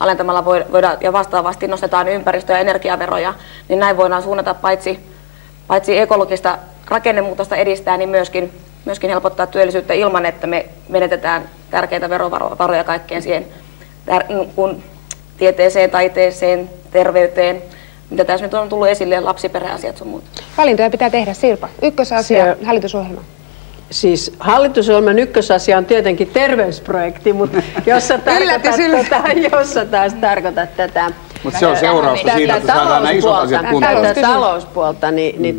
alentamalla voidaan ja vastaavasti nostetaan ympäristö- ja energiaveroja, niin näin voidaan suunnata paitsi ekologista rakennemuutosta edistää, niin myöskin helpottaa työllisyyttä ilman, että me menetetään tärkeitä verovaroja kaikkeen siihen kun tieteeseen, taiteeseen, terveyteen, mitä tässä nyt on tullut esille, lapsiperheasiat sun muuta. Valintoja pitää tehdä, Sirpa. Ykkösasia, hallitusohjelma. Siis hallitusohjelman ykkösasia on tietenkin terveysprojekti, mutta jos sä taas tarkoitat tätä Mutta se on seurausta siitä, että saadaan nämä isot asiat kuntoon. Tätä talouspuolta, niin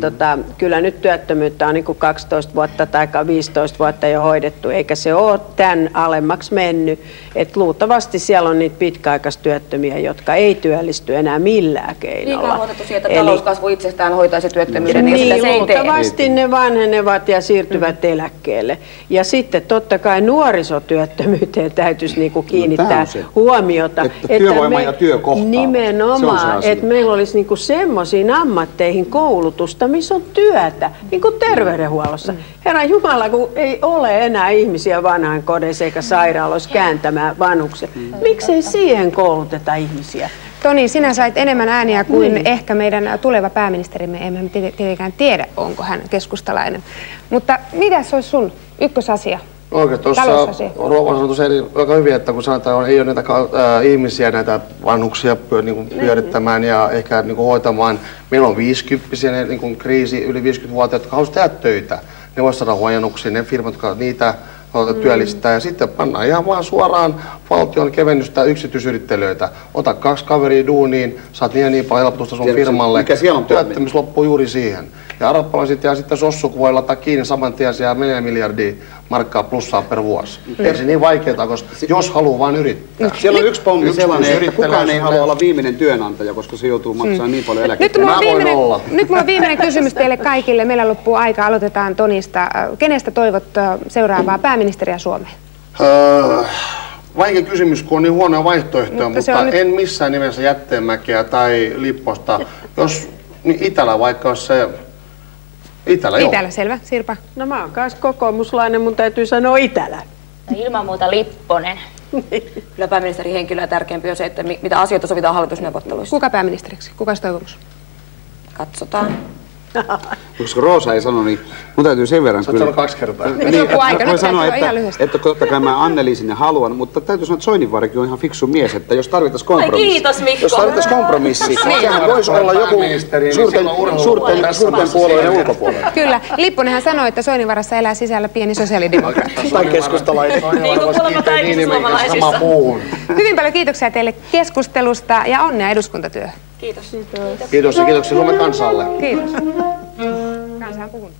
kyllä nyt työttömyyttä on niin kuin 12 vuotta tai 15 vuotta jo hoidettu, eikä se ole tämän alemmaksi mennyt. Et luultavasti siellä on niitä pitkäaikaistyöttömiä, jotka ei työllisty enää millään keinolla. Liikaa luotettu siihen, että talouskasvu itsestään hoitaisi työttömyyden, niin sitä se ei tee. luultavasti ne vanhenevat ja siirtyvät eläkkeelle. Ja sitten totta kai nuorisotyöttömyyteen täytyisi niin kuin kiinnittää huomiota. Että työvoima ja työ kohtaavat. Nimenomaan, että meillä olisi niinku semmoisiin ammatteihin koulutusta, missä on työtä, niin kuin terveydenhuollossa. Herran Jumala, kun ei ole enää ihmisiä vanhainkodeissa eikä sairaaloissa kääntämään vanhuksia. Miksei siihen kouluteta ihmisiä? Toni, sinä sait enemmän ääniä kuin ehkä meidän tuleva pääministerimme. Emme tietenkään tiedä, onko hän keskustalainen. Mutta mitäs olisi sun ykkösasia? Oikein, tuossa Ruoka sanoi tuossa aika hyvin, että kun sanotaan, että ei ole näitä ihmisiä, näitä vanhuksia pyörittämään ja ehkä hoitamaan. Meillä on 50-vuotiaia, niin kriisi, yli 50-vuotiaat, jotka haluaisivat tehdä töitä. Ne voisivat saada huojennuksia, ne firmat, jotka niitä työllistää. Ja sitten pannaan ihan vaan suoraan valtion kevennystä yksityisyrittelijöitä. Ota 2 kaveria duuniin, saat niin paljon helpotusta sun firmalle. Työttömyys loppuu juuri siihen. Ja arappalaiset ja sitten Sossu, kun voi laittaa kiinni saman tien siellä 4 miljardia markkaa plussaa per vuosi. Ei se niin vaikeaa, koska jos haluaa vain yrittää. Siellä on yksi pommi sellainen, että kukaan ei halua olla viimeinen työnantaja, koska se joutuu maksamaan niin paljon eläkettä. Nyt mulla on viimeinen kysymys teille kaikille. Meillä loppuu aika. Aloitetaan Tonista. Kenestä toivot seuraavaa pääministeriä Suomeen? Vaikea kysymys, kun on niin huonoja vaihtoehtoja, mutta en missään nimessä Jätteenmäkeä tai Lipposta. Jos niin Itälä vaikka olisi se... Itälä, selvä. Sirpa? No mä oon kanssa kokoomuslainen, mun täytyy sanoa Itälä. No, ilman muuta Lipponen. Kyllä pääministerin henkilöä tärkeämpi on se, että mitä asioita sovitaan hallitusneuvotteluissa. Kuka pääministeriksi? Kuka se toivomus? Katsotaan. Koska Roosa ei sano, niin mun täytyy sen verran kyllä... 2 kertaa. Nyt sanoa, että totta kai mä Anneliisin ja haluan, mutta täytyy sanoa, että Soininvaarakin on ihan fiksu mies, että jos tarvittaisiin kompromissi... Kiitos, Mikko! Jos tarvittaisiin kompromissi, sehän voisi olla joku suurten puolueiden ulkopuolella. Kyllä. Lipponenhan sanoi, että Soininvaarassa elää sisällä pieni sosiaalidemokraatti. Tai keskustalainen. Niin kuin kuulemma kaikissa suomalaisissa. Hyvin paljon kiitoksia teille keskustelusta ja onnea eduskuntatyöhön. Kiitos. Kiitos ja kiitoksia Suomen kansalle. Kiitos. Kansa on puhunut.